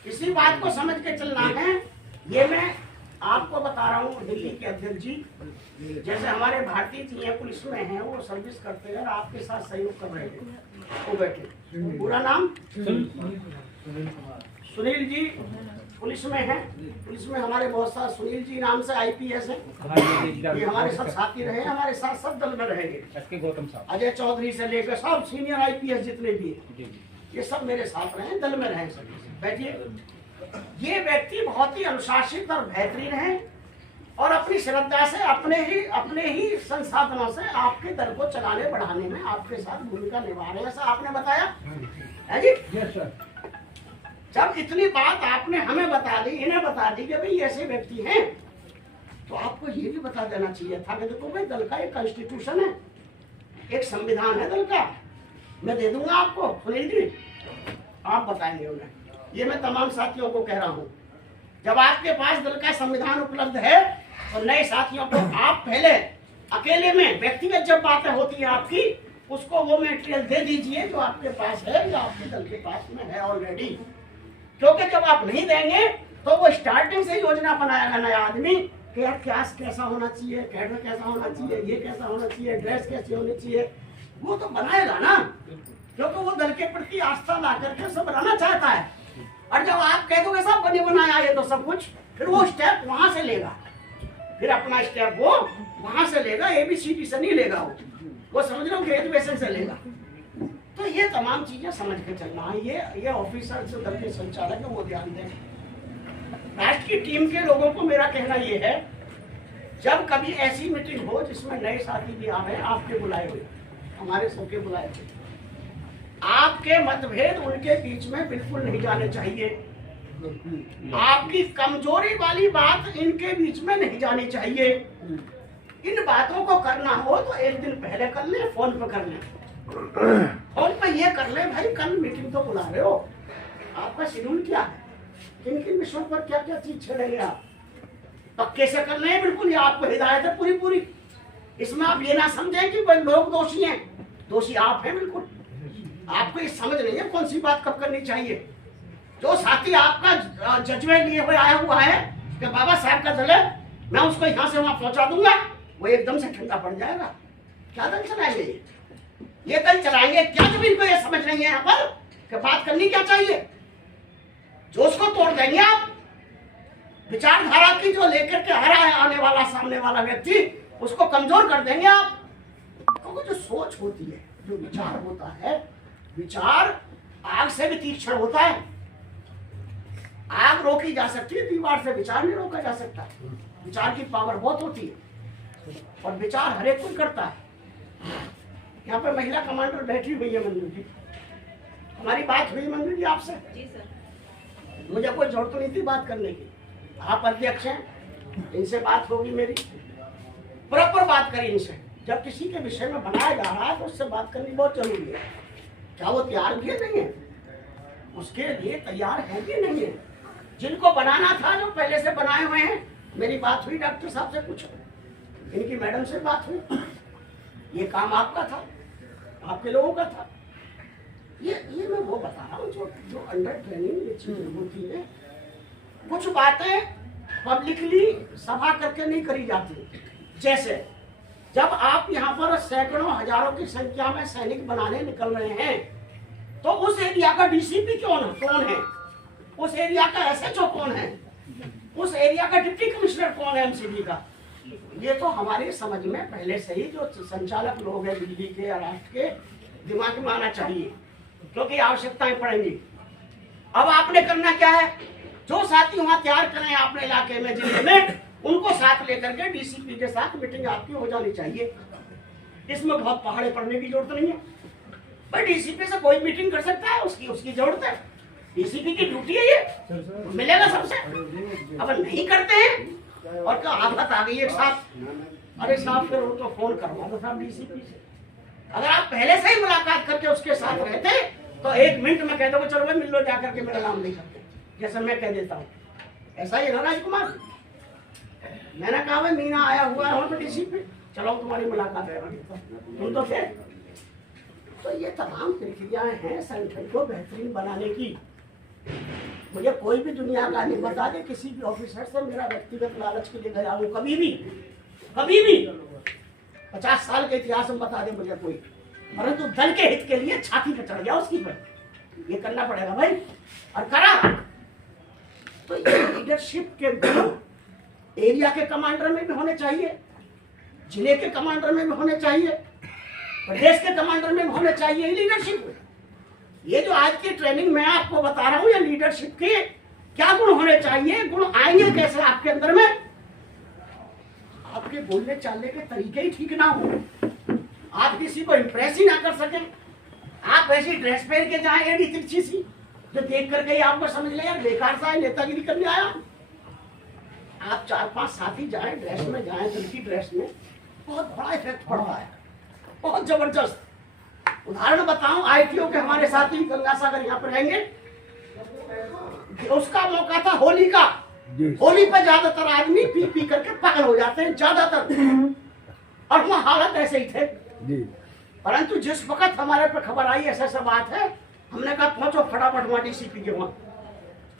इसी बात को समझ के चलना है। ये मैं आपको बता रहा हूँ दिल्ली के अध्यक्ष जी, जैसे हमारे भारतीय जी पुलिस में हैं, वो सर्विस करते हैं और आपके साथ सहयोग कर रहे हैं, वो बैठे। पूरा नाम सुनील जी, पुलिस में है। पुलिस में हमारे बहुत सारे सुनील जी नाम से IPS है, ये हमारे सब साथी रहे, हमारे साथ सब दल में रहेंगे। गौतम साहब, अजय चौधरी से लेकर सब सीनियर IPS जितने भी हैं, ये सब मेरे साथ रहे, दल में रहे सभी। बैठिए। ये व्यक्ति बहुत ही अनुशासित और बेहतरीन है और अपनी श्रद्धा से अपने ही संसाधनों से आपके दल को चलाने बढ़ाने में आपके साथ भूमिका निभा रहे हैं, ऐसा आपने बताया है जी। Yes sir. जब इतनी बात आपने हमें बता दी, इन्हें बता दी कि भाई ऐसे व्यक्ति हैं, तो आपको ये भी बता देना चाहिए था कि देखो भाई दल का एक कॉन्स्टिट्यूशन है, एक संविधान है दल का, मैं दे दूंगा आपको। सुनील जी आप बताएंगे उन्हें, ये मैं तमाम साथियों को कह रहा हूँ। जब आपके पास दल का संविधान उपलब्ध है और नए साथियों को आप पहले अकेले में व्यक्तिगत जब बातें होती हैं आपकी, उसको वो मटेरियल दे दीजिए जो आपके पास है या आपके दल के पास में है ऑलरेडी। क्योंकि जब आप नहीं देंगे तो वो स्टार्टिंग से योजना बनाएगा नया आदमी कि यार क्लास कैसा होना चाहिए, कैडर कैसा होना चाहिए, ये कैसा होना चाहिए, ड्रेस कैसी होनी चाहिए, वो तो बनाएगा ना, क्योंकि वो दल के प्रति आस्था ला करके सब बनाना चाहता है। और जब आप कह दोगे सब बने बनाया ये तो सब कुछ, फिर वो स्टेप वहां से लेगा, फिर अपना स्टेप वो वहां से लेगा, ABCD से नहीं लेगा, वो समझ लो ग्रेजुएशन से लेगा। तो ये तमाम चीजें समझ के चलना है। ये ऑफिसर जो दल के संचालक है वो ध्यान दें। राष्ट्र की टीम के लोगों को मेरा कहना ये है, जब कभी ऐसी मीटिंग हो जिसमें नए साथी भी आ रहे हैं, आपके बुलाए हुए, हमारे सबके बुलाए हुए, आपके मतभेद उनके बीच में बिल्कुल नहीं जाने चाहिए। आपकी कमजोरी वाली बात इनके बीच में नहीं जानी चाहिए। इन बातों को करना हो तो एक दिन पहले कर ले, फोन पे कर ले, फोन पे ये कर ले भाई कल मीटिंग तो बुला रहे हो, आपका शेड्यूल क्या है, किन किन विषयों पर क्या क्या चीज छेड़ेंगे आप, पक्के से कर ले बिल्कुल। ये आपको हिदायत है पूरी पूरी। इसमें आप ये ना समझें कि भाई लोग दोषी हैं, दोषी आप हैं बिल्कुल। आपको ये समझ नहीं है कौन सी बात कब करनी चाहिए। जो साथी आपका जजमेंट लिए हुए आया हुआ है कि बाबा साहब का दल है, मैं उसको यहाँ से वहां पहुंचा दूंगा, वो एकदम से ठंडा पड़ जाएगा। क्या दल चलाएंगे ये दल चलाएंगे क्या जब इनको ये समझ नहीं है यहाँ पर कि बात करनी क्या चाहिए। जोश को तोड़ देंगे आप, विचारधारा की जो लेकर के हरा है आने वाला सामने वाला व्यक्ति, उसको कमजोर कर देंगे आप। क्योंकि जो सोच होती है, जो विचार होता है, विचार आग से भी तीक्ष्ण होता है। आग रोकी जा सकती है, दीवार से विचार नहीं रोका जा सकता। विचार की पावर बहुत होती है और विचार हर एक कोई करता है। यहाँ पे महिला कमांडर बैठी हुई है मंजू जी, हमारी बात हुई मंजू जी आपसे? जी सर। मुझे कोई जरूरत नहीं थी बात करने की, आप अध्यक्ष हैं, इनसे बात होगी मेरी, प्रॉपर बात करी इनसे। जब किसी के विषय में बनाया जा रहा है तो उससे बात करनी बहुत जरूरी है। क्या वो तैयार भी नहीं है, उसके लिए तैयार है कि नहीं है। जिनको बनाना था, जो पहले से बनाए हुए हैं, मेरी बात हुई डॉक्टर साहब से, पूछो, इनकी मैडम से बात हुई, ये काम आपका था, आपके लोगों का था। ये मैं वो बता रहा हूँ जो अंडर ट्रेनिंग ये चीजें होती है। कुछ बातें पब्लिकली सभा करके नहीं करी जाती। जैसे जब आप यहाँ पर सैकड़ों हजारों की संख्या में सैनिक बनाने निकल रहे हैं, तो उस एरिया का DCP कौन है, उस एरिया का SHO कौन है, उस एरिया का डिप्टी कमिश्नर कौन है MCD का, ये तो हमारी समझ में पहले से ही जो संचालक लोग हैं दिल्ली के या राष्ट्र के दिमाग में आना चाहिए, क्योंकि आवश्यकताएं पड़ेंगी। अब आपने करना क्या है, जो साथी वहां तैयार करें अपने इलाके में, जिले में, उनको साथ लेकर के DCP के साथ मीटिंग आपकी हो जानी चाहिए। इसमें बहुत पहाड़े पड़ने की जरूरत नहीं है भाई, DCP से कोई मीटिंग कर सकता है, उसकी जरूरत है, DCP की ड्यूटी है, ये मिलेगा सबसे। अब नहीं करते हैं और क्या आफत आ गई एक साथ, अरे साहब फिर वो तो फोन करवा दो साहब DCP से। अगर आप पहले से ही मुलाकात करके उसके साथ रहते तो 1 मिनट में कह दो चलो भाई मिल लो जाकर के, मेरा नाम नहीं करते, जैसे मैं कह देता हूँ। ऐसा ही है ना राजकुमार, मैंने कहा भाई मीना आया हुआ है वहां पर DCP, चलो तुम्हारी मुलाकात है, तुम तो थे। तो ये तमाम प्रक्रियाएं हैं संगठन को बेहतरीन बनाने की। मुझे कोई भी दुनिया का नहीं बता दे किसी भी ऑफिसर से मेरा व्यक्तिगत लालच के लिए गया हूँ, कभी भी 50 साल के इतिहास में बता दे मुझे कोई, परंतु दल के हित के लिए छाती पे चढ़ गया उसकी पर, ये करना पड़ेगा भाई, और करा। तो ये लीडरशिप के गुण एरिया के कमांडर में भी होने चाहिए, जिले के कमांडर में भी होने चाहिए, प्रदेश के कमांडर में भी होने चाहिए। लीडरशिप में ये जो आज की ट्रेनिंग मैं आपको बता रहा हूँ, ये लीडरशिप के क्या गुण होने चाहिए, गुण आएंगे कैसे आपके अंदर में। आपके बोलने चालने के तरीके ही ठीक ना हो, आप किसी को इम्प्रेस ही ना कर सके, आप ऐसी ड्रेस पहन के जाए एडी तिरछी सी, जो देख करके आपको समझ ले यार बेकार सा है, नेतागिरी करने आया। आप 4-5 साथी जाए ड्रेस में, जाए दिल की ड्रेस में, बहुत बड़ा इफेक्ट पड़ता है, बहुत जबरदस्त। उदाहरण बताऊं, ITO के हमारे साथी गंगा सागर यहाँ पर रहेंगे, उसका मौका था होली का, होली पर ज्यादातर आदमी पी पी करके पागल हो जाते हैं ज्यादातर, और वहाँ हालत ऐसे ही थे। परंतु जिस वक्त हमारे पे खबर आई ऐसा ऐसा बात है, हमने कहा पहुंचो फटाफट वहाँ डीसीपी के वहाँ।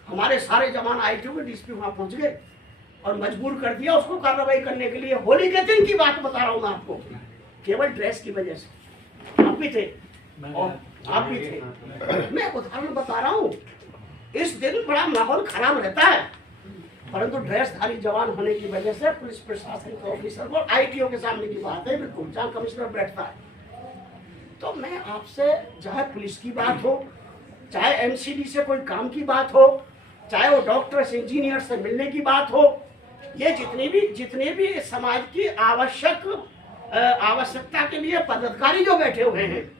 हमारे सारे जवान आईटीओ के डीसीपी वहाँ पहुंच गए और मजबूर कर दिया उसको कार्रवाई करने के लिए। होली के दिन की बात बता रहा हूँ मैं आपको, केवल ड्रेस की वजह से। आप भी थे और आप भी थे, मैं उदाहरण बता रहा हूँ। इस दिन बड़ा माहौल खराब रहता है, परंतु ड्रेसधारी जवान होने की वजह से पुलिस प्रशासन के ऑफिसर को आईटीओ के सामने की बात है, बिल्कुल जहाँ कमिश्नर बैठता है। तो मैं आपसे, चाहे पुलिस की बात हो, चाहे एमसीडी से कोई काम की बात हो, चाहे वो डॉक्टर से इंजीनियर से मिलने की बात हो, ये जितने भी समाज की आवश्यकता के लिए पदाधिकारी जो बैठे हुए हैं,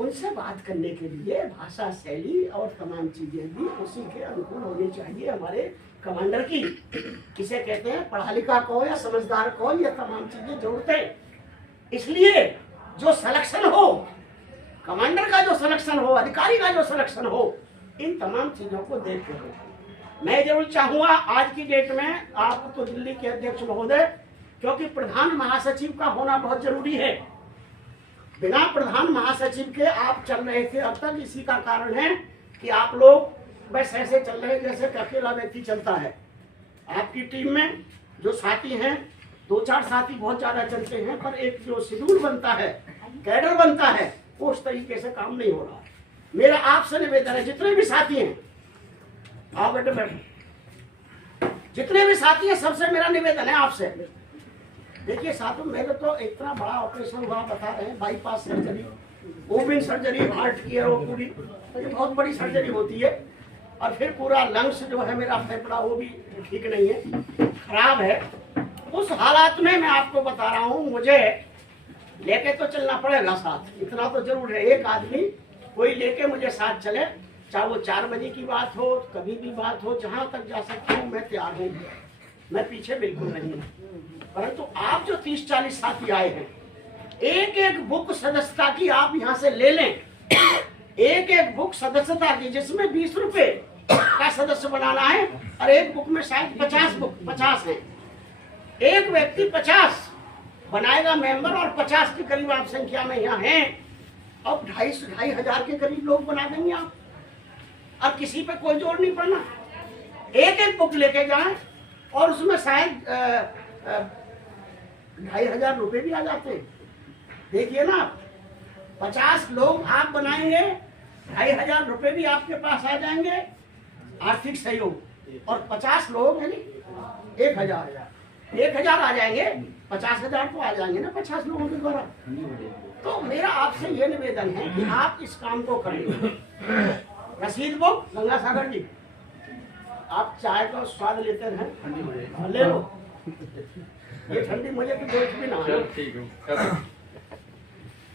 उनसे बात करने के लिए भाषा शैली और तमाम चीजें भी उसी के अनुकूल होनी चाहिए। हमारे कमांडर की, किसे कहते हैं, पढ़ा लिखा कहो या समझदार कहो, ये तमाम चीजें जरूरतें। इसलिए जो सिलेक्शन हो, कमांडर का जो सिलेक्शन हो, अधिकारी का जो सिलेक्शन हो, इन तमाम चीजों को देख के हो। मैं जरूर चाहूंगा आज की डेट में आप तो दिल्ली के अध्यक्ष महोदय, क्योंकि प्रधान महासचिव का होना बहुत जरूरी है। बिना प्रधान महासचिव के आप चल रहे थे अब तक, इसी का कारण है कि आप लोग बस ऐसे चल रहे हैं जैसे अकेला व्यक्ति चलता है। आपकी टीम में जो साथी हैं, 2-4 साथी बहुत ज्यादा चलते हैं, पर एक जो शेड्यूल बनता है, कैडर बनता है, वो उस तरीके से काम नहीं हो रहा है। मेरा आपसे निवेदन है, जितने भी साथी हैं, आओ बेटे बैठो, जितने भी साथी हैं सबसे मेरा निवेदन है आपसे। देखिए साथियों, मेरे तो इतना बड़ा ऑपरेशन हुआ, बता रहे हैं, bypass surgery, open surgery, heart की है वो पूरी, तो ये बहुत बड़ी सर्जरी होती है। और फिर पूरा लंग्स जो है मेरा फेफड़ा वो भी ठीक नहीं है, खराब है। उस हालात में मैं आपको बता रहा हूँ, मुझे लेके तो चलना पड़ेगा साथ, इतना तो जरूर है। एक आदमी कोई लेके मुझे साथ चले, चाहे वो 4 बजे की बात हो, कभी भी बात हो, जहाँ तक जा सकता हूँ मैं तैयार हूँ, मैं पीछे बिल्कुल नहीं हूँ। परंतु आप जो 30-40 साथी आए हैं, एक एक बुक सदस्यता की आप यहाँ से ले लें, एक एक बुक सदस्यता की, जिसमें 20 रुपए का सदस्य बनाना है, और एक बुक में शायद 50 है। एक व्यक्ति 50 बनाएगा मेंबर, और 50 के करीब आप संख्या में यहाँ हैं। अब 2,500-2,500 हजार के करीब लोग बना देंगे आप, और किसी पे कोई जोर नहीं पड़ना। एक एक बुक लेके जाएं, और उसमें शायद 2,500 रुपए भी आ जाते हैं। देखिए ना, 50 लोग आप बनाएंगे, 2,500 रुपए भी आपके पास आ जाएंगे, आर्थिक सहयोग। और 50 लोग यानी 1,000 आ जाएंगे, 50,000 तो आ जाएंगे ना 50 लोगों के द्वारा। तो मेरा आपसे ये निवेदन है कि आप इस काम को करें। रसीद बुक गंगा सागर जी, आप चाय का स्वाद लेते हैं, ले लो। ये ठंडी मुझे तो देख भी ना है,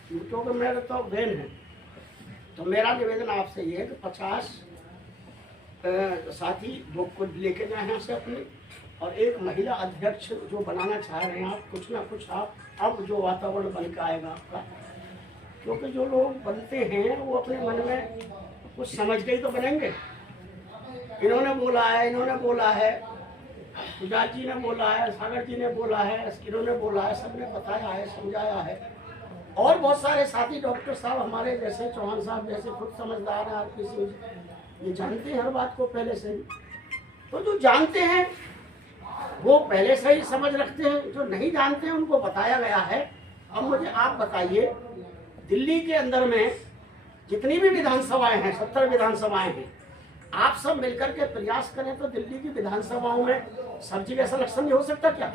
क्योंकि मेरे तो बहन है। तो मेरा निवेदन आपसे ये है कि 50 साथी बुक को लेके जाए यहाँ से अपनी, और एक महिला अध्यक्ष जो बनाना चाह रहे हैं आप, कुछ ना कुछ आप अब जो वातावरण बन के आएगा आपका, क्योंकि जो लोग बनते हैं वो अपने मन में कुछ समझ के ही तो बनेंगे। इन्होंने बोला है, सुजात जी ने बोला है, सागर जी ने बोला है, इन्होंने बोला है, सबने बताया है, समझाया है। और बहुत सारे साथी डॉक्टर साहब हमारे जैसे, चौहान साहब जैसे खुद समझदार हैं, आरपी सिंह, ये जानते हैं हर बात को पहले से ही। तो जो जानते हैं वो पहले से ही समझ रखते हैं, जो नहीं जानते हैं उनको बताया गया है। अब मुझे आप बताइए, दिल्ली के अंदर में जितनी भी विधानसभाएं हैं, 70 विधानसभाएं हैं, आप सब मिलकर के प्रयास करें तो दिल्ली की विधानसभाओं में सब जगह सिलेक्शन नहीं हो सकता क्या?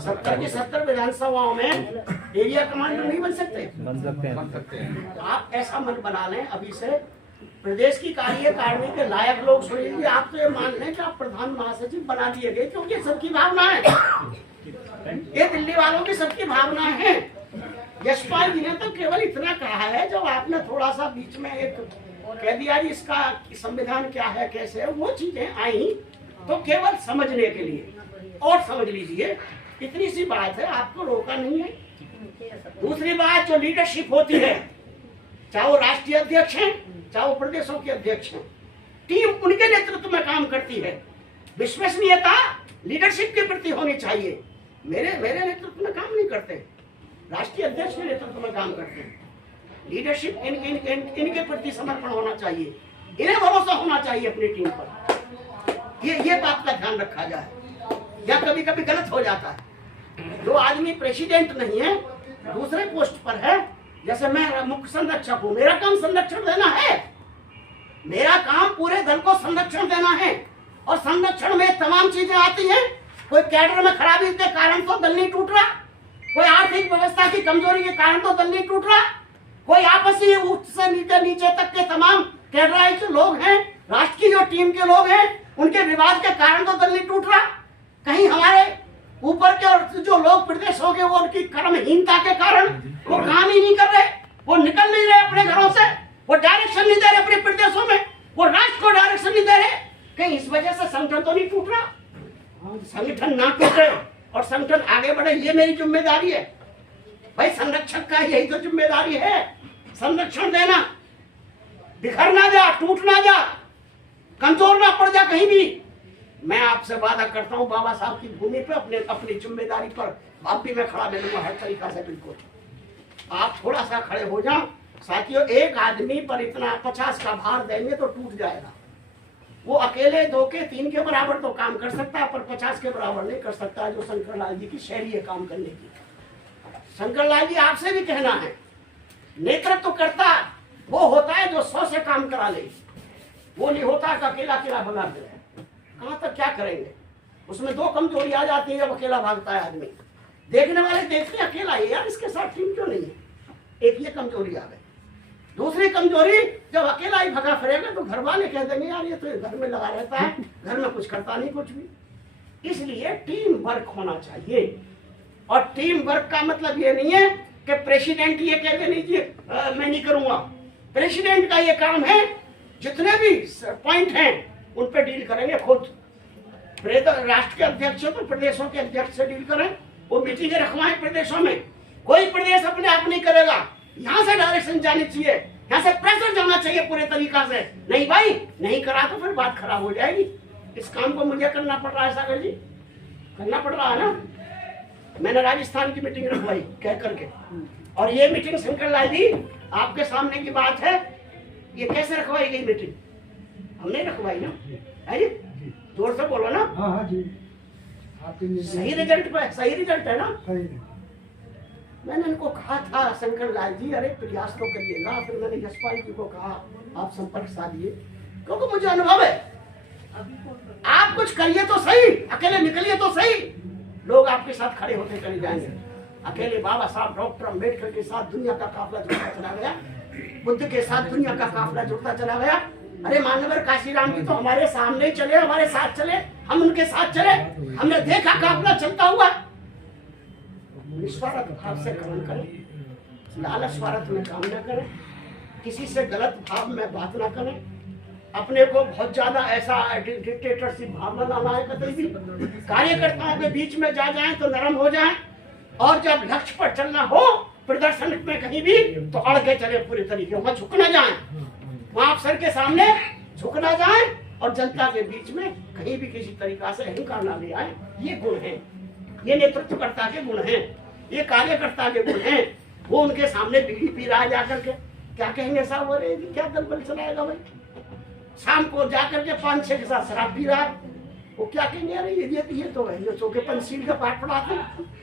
70 की 70 विधानसभाओं में एरिया कमांडर नहीं बन सकते? बन सकते हैं। आप ऐसा मन बना लें अभी से, प्रदेश की कार्यकारिणी के लायक लोग सुन लीजिए, आप तो ये मान लें कि आप प्रधान महासचिव बना दिए गए, क्योंकि सबकी भावना है, ये दिल्ली वालों की सबकी भावना है। यशपाल जी ने तो केवल इतना कहा है, जब आपने थोड़ा सा बीच में एक कह दिया जी इसका संविधान क्या है, कैसे है, वो चीजें आई तो केवल समझने के लिए, और समझ लीजिए इतनी सी बात है, आपको रोका नहीं है। दूसरी बात, जो लीडरशिप होती है, चाहे वो राष्ट्रीय अध्यक्ष हैं, चाहे वो प्रदेशों के अध्यक्ष हैं, टीम उनके नेतृत्व में काम करती है। विश्वसनीयता लीडरशिप के प्रति होनी चाहिए। मेरे नेतृत्व में काम नहीं करते, राष्ट्रीय अध्यक्ष के नेतृत्व में काम करते हैं। लीडरशिप इनके प्रति समर्पण होना चाहिए, इन्हें भरोसा होना चाहिए अपनी टीम पर। ये बात का ध्यान रखा जाए। या कभी कभी गलत हो जाता है, जो आदमी प्रेसिडेंट नहीं है, दूसरे पोस्ट पर है, जैसे मैं मुख्य संरक्षक हूं, मेरा काम संरक्षण देना है, मेरा काम पूरे दल को संरक्षण देना है। और संरक्षण में तमाम चीजें आती हैं। कोई कैडर में खराबी के कारण तो दल नहीं टूट रहा, कोई आर्थिक व्यवस्था की कमजोरी के कारण तो दल नहीं टूट रहा, कोई आपसी उच्च से नीचे तक के तमाम कैडराइज लोग हैं, राष्ट्र की जो टीम के लोग हैं, उनके विवाद के कारण तो दल नहीं टूट रहा। कहीं हमारे ऊपर के और जो लोग प्रदेश हो गए, वो उनकी कर्महीनता के कारण वो काम ही नहीं कर रहे, वो निकल नहीं रहे अपने घरों से, वो डायरेक्शन नहीं दे रहे अपने प्रदेशों में, वो राष्ट्र को डायरेक्शन नहीं दे रहे। कहीं इस वजह से संगठन तो नहीं टूट रहा? संगठन ना टूटे और संगठन आगे बढ़े, ये मेरी जिम्मेदारी है भाई। संरक्षक का यही तो जिम्मेदारी है, संरक्षण देना, बिखर ना जा, टूट ना जा, कमजोर ना पड़ जा कहीं भी। मैं आपसे वादा करता हूं, बाबा साहब की भूमि पे अपनी जिम्मेदारी पर आप भी मैं खड़ा मिलूंगा हर तरीका से। बिल्कुल आप थोड़ा सा खड़े हो जाओ साथियों। एक आदमी पर इतना 50 का भार देंगे तो टूट जाएगा। वो अकेले 2 के 3 के बराबर तो काम कर सकता है, पर 50 के बराबर नहीं कर सकता, जो शंकर लाल जी की शैली है काम करने की। शंकर लाल जी आपसे भी कहना है, नेतृत्व करता वो होता है जो 100 से काम करा ले, वो नहीं होता कि अकेला भगा दे। कहां तक क्या करेंगे? उसमें 2 कमजोरी आ जाती है जब अकेला भागता है आदमी। देखने वाले देखते हैं अकेला है यार, इसके साथ टीम क्यों नहीं है। एक ये कमजोरी आ गई। दूसरी कमजोरी, जब अकेला ही भगा फिरेगा तो घर वाले कह देंगे यार ये तो घर में लगा रहता है, घर में कुछ करता नहीं कुछ भी। इसलिए टीम वर्क होना चाहिए। और टीम वर्क का मतलब ये नहीं है कि प्रेसिडेंट ये कह दे नहीं मैं नहीं करूंगा। प्रेसिडेंट का ये काम है, जितने भी पॉइंट हैं उन पे डील करेंगे खुद। राष्ट्र के अध्यक्ष तो प्रदेशों के अध्यक्ष से डील करें, वो मीटिंगें रखवाएं प्रदेशों में। कोई प्रदेश अपने आप नहीं करेगा, यहाँ से डायरेक्शन जानी चाहिए, यहाँ से प्रेशर जाना चाहिए पूरे तरीका से। नहीं भाई, नहीं करा तो फिर बात खराब हो जाएगी। इस काम को मुझे करना पड़ रहा है सागर जी, करना पड़ रहा है ना। मैंने राजस्थान की मीटिंग रखवाई कह करके, और ये मीटिंग शंकर लाल जी आपके सामने की बात है। ये कैसे रखवाई गई मीटिंग? हमने रखवाई ना, है जी? जोर से बोलो ना। हाँ जी, सही रिजल्ट है ना। मैंने उनको कहा था शंकर लाल जी अरे प्रयास तो करिएगा। फिर मैंने यशपाल जी को कहा आप संपर्क साधिए, क्योंकि मुझे अनुभव है, आप कुछ करिए तो सही, अकेले निकलिए तो सही, लोग आपके साथ खड़े होते चले जाएंगे। अकेले बाबा साहब डॉक्टर अम्बेडकर के साथ दुनिया का काफिला जुड़ता चला गया, बुद्ध के साथ दुनिया का काफिला जुड़ता चला गया। अरे मान्यवर काशीराम जी तो हमारे सामने ही चले, हमारे साथ चले, हम उनके साथ चले, हमने देखा काफिला चलता हुआ। निस्वार्थ भाव से काम करें, लालच स्वार्थ में काम न करें, किसी से गलत भाव में बात ना करें, अपने को बहुत ज्यादा ऐसा डिक्टेटरशिप भाव न लाना है कतई भी। कार्यकर्ताओं के बीच में जा जाएं तो नरम हो जाएं, और जब लक्ष्य पर चलना हो प्रदर्शन में कहीं भी तो अड़ के चले पूरे तरीके, वहां झुक ना जाए, वहां अफसर के सामने झुक ना जाए, और जनता के बीच में कहीं भी किसी तरीका से अहंकार ना ले आए। ये गुण है, ये नेतृत्वकर्ता के गुण हैं, ये कार्यकर्ता के गुण हैं। वो उनके सामने बीड़ी पी रहा है जाकर के, क्या कहेंगे साहब अरे क्या दलबल चलाएगा भाई। शाम को जाकर के 5-6 के साथ शराब पी रहा है, वो क्या कहेंगे अरे ये तो है जो के पंचशील का पाठ पढ़ाते हैं।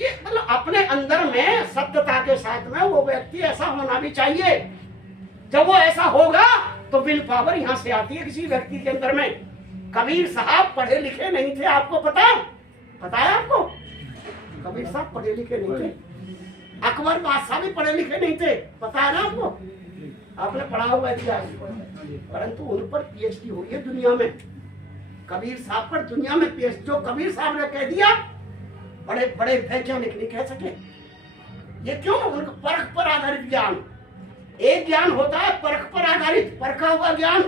ये मतलब अपने अंदर में सत्यता के साथ में वो व्यक्ति ऐसा होना भी चाहिए। जब वो ऐसा होगा तो विल पावर यहाँ से आती है किसी व्यक्ति के अंदर में। कबीर साहब पढ़े लिखे नहीं थे, आपको पता है आपको? कबीर साहब पढ़े लिखे नहीं थे, अकबर बादशाह भी पढ़े लिखे नहीं थे, पता है ना आपको? आपने पढ़ा हुआ इतिहास, परंतु उन पर पीएचडी हुई है दुनिया में। कबीर साहब पर दुनिया में पीएचडी, जो कबीर साहब ने कह दिया बड़े बड़े वैज्ञानिक नहीं कह सके। ये क्यों? उनका परख पर आधारित ज्ञान। एक ज्ञान होता है परख पर आधारित, परखा हुआ ज्ञान,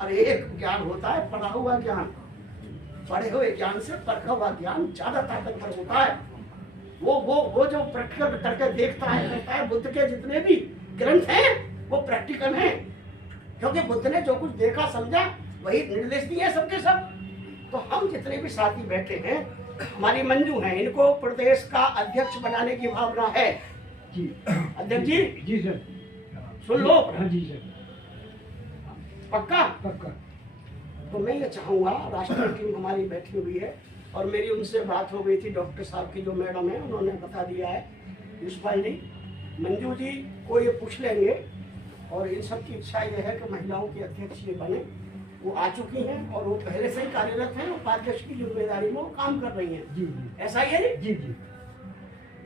और एक ज्ञान होता है पढ़ा हुआ ज्ञान। पढ़े हुए ज्ञान से परखा हुआ ज्ञान ज्यादा ताकतवर होता है। वो जो प्रैक्टिकल करके देखता है करता है। बुद्ध के जितने भी ग्रंथ हैं वो प्रैक्टिकल हैं, क्योंकि बुद्ध ने जो कुछ देखा समझा वही निर्देश दिए सबके सब। तो हम जितने भी साथी बैठे हैं, हमारी मंजू हैं, इनको प्रदेश का अध्यक्ष बनाने की भावना है। जी अध्यक्ष जी, जी सर, सुन लो, हाँ जी सर, पक्का। पक्का। तो मैं ये चाहूँगा, राष्ट्रीय टीम हमारी बैठी हुई है और मेरी उनसे बात हो गई थी, डॉक्टर साहब की जो मैडम है उन्होंने बता दिया है, यशपाल जी, मंजू जी को ये पूछ लेंगे और इन सब की इच्छा ये है कि महिलाओं के अध्यक्ष ये बने। वो आ चुकी हैं और वो पहले से ही कार्यरत हैं, उपाध्यक्ष की जिम्मेदारी में वो काम कर रही हैं। जी जी ऐसा ही है जी जी।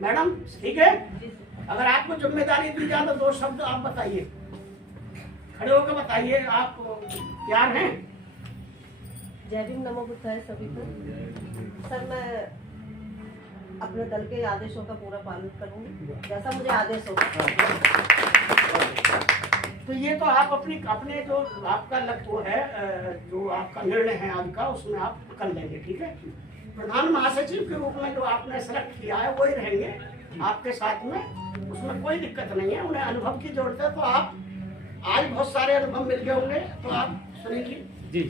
मैडम, ठीक है? अगर आपको जिम्मेदारी दी जाए तो 2 शब्द आप बताइए, खड़े होकर बताइए, आप तैयार हैं? जय भीम, नमो बुद्धाय सभी को। सर, मैं अपने दल के आदेशों का पूरा पालन करूंगी, जैसा मुझे आदेश होगा। तो ये तो आप अपने जो आपका लक्ष्य है, जो आपका निर्णय है आज का, उसमें आप कर लेंगे, ठीक है? प्रधान महासचिव के रूप में जो आपने सेलेक्ट किया है वही रहेंगे आपके साथ में, उसमें कोई दिक्कत नहीं है। उन्हें अनुभव की जरूरत है, तो आप आज बहुत सारे अनुभव मिल गए होंगे, तो आप सुनिए। जी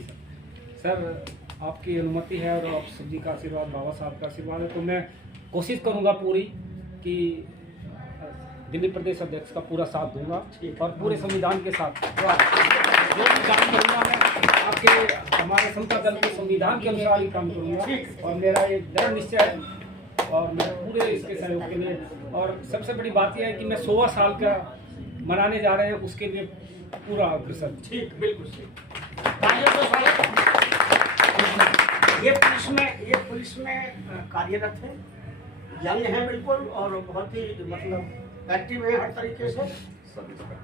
सर, आपकी अनुमति है और आप सब जी का आशीर्वाद, बाबा साहब का आशीर्वाद है, तो मैं कोशिश करूंगा पूरी कि दिल्ली प्रदेश अध्यक्ष का पूरा साथ दूंगा और पूरे संविधान के साथ जो भी काम करूंगा मैं आपके हमारे समता दल के संविधान के अनुसार ही काम करूंगा और मेरा ये दृढ़ निश्चय है और मैं पूरे इसके सहयोग के लिए। और सबसे बड़ी बात यह है कि मैं 16 साल का मनाने जा रहे हैं, उसके लिए पूरा अग्रसर। ठीक, बिल्कुल सही। ये पुलिस में कार्यरत है, यंग है बिल्कुल और बहुत ही मतलब एक्टिव है हर तरीके से।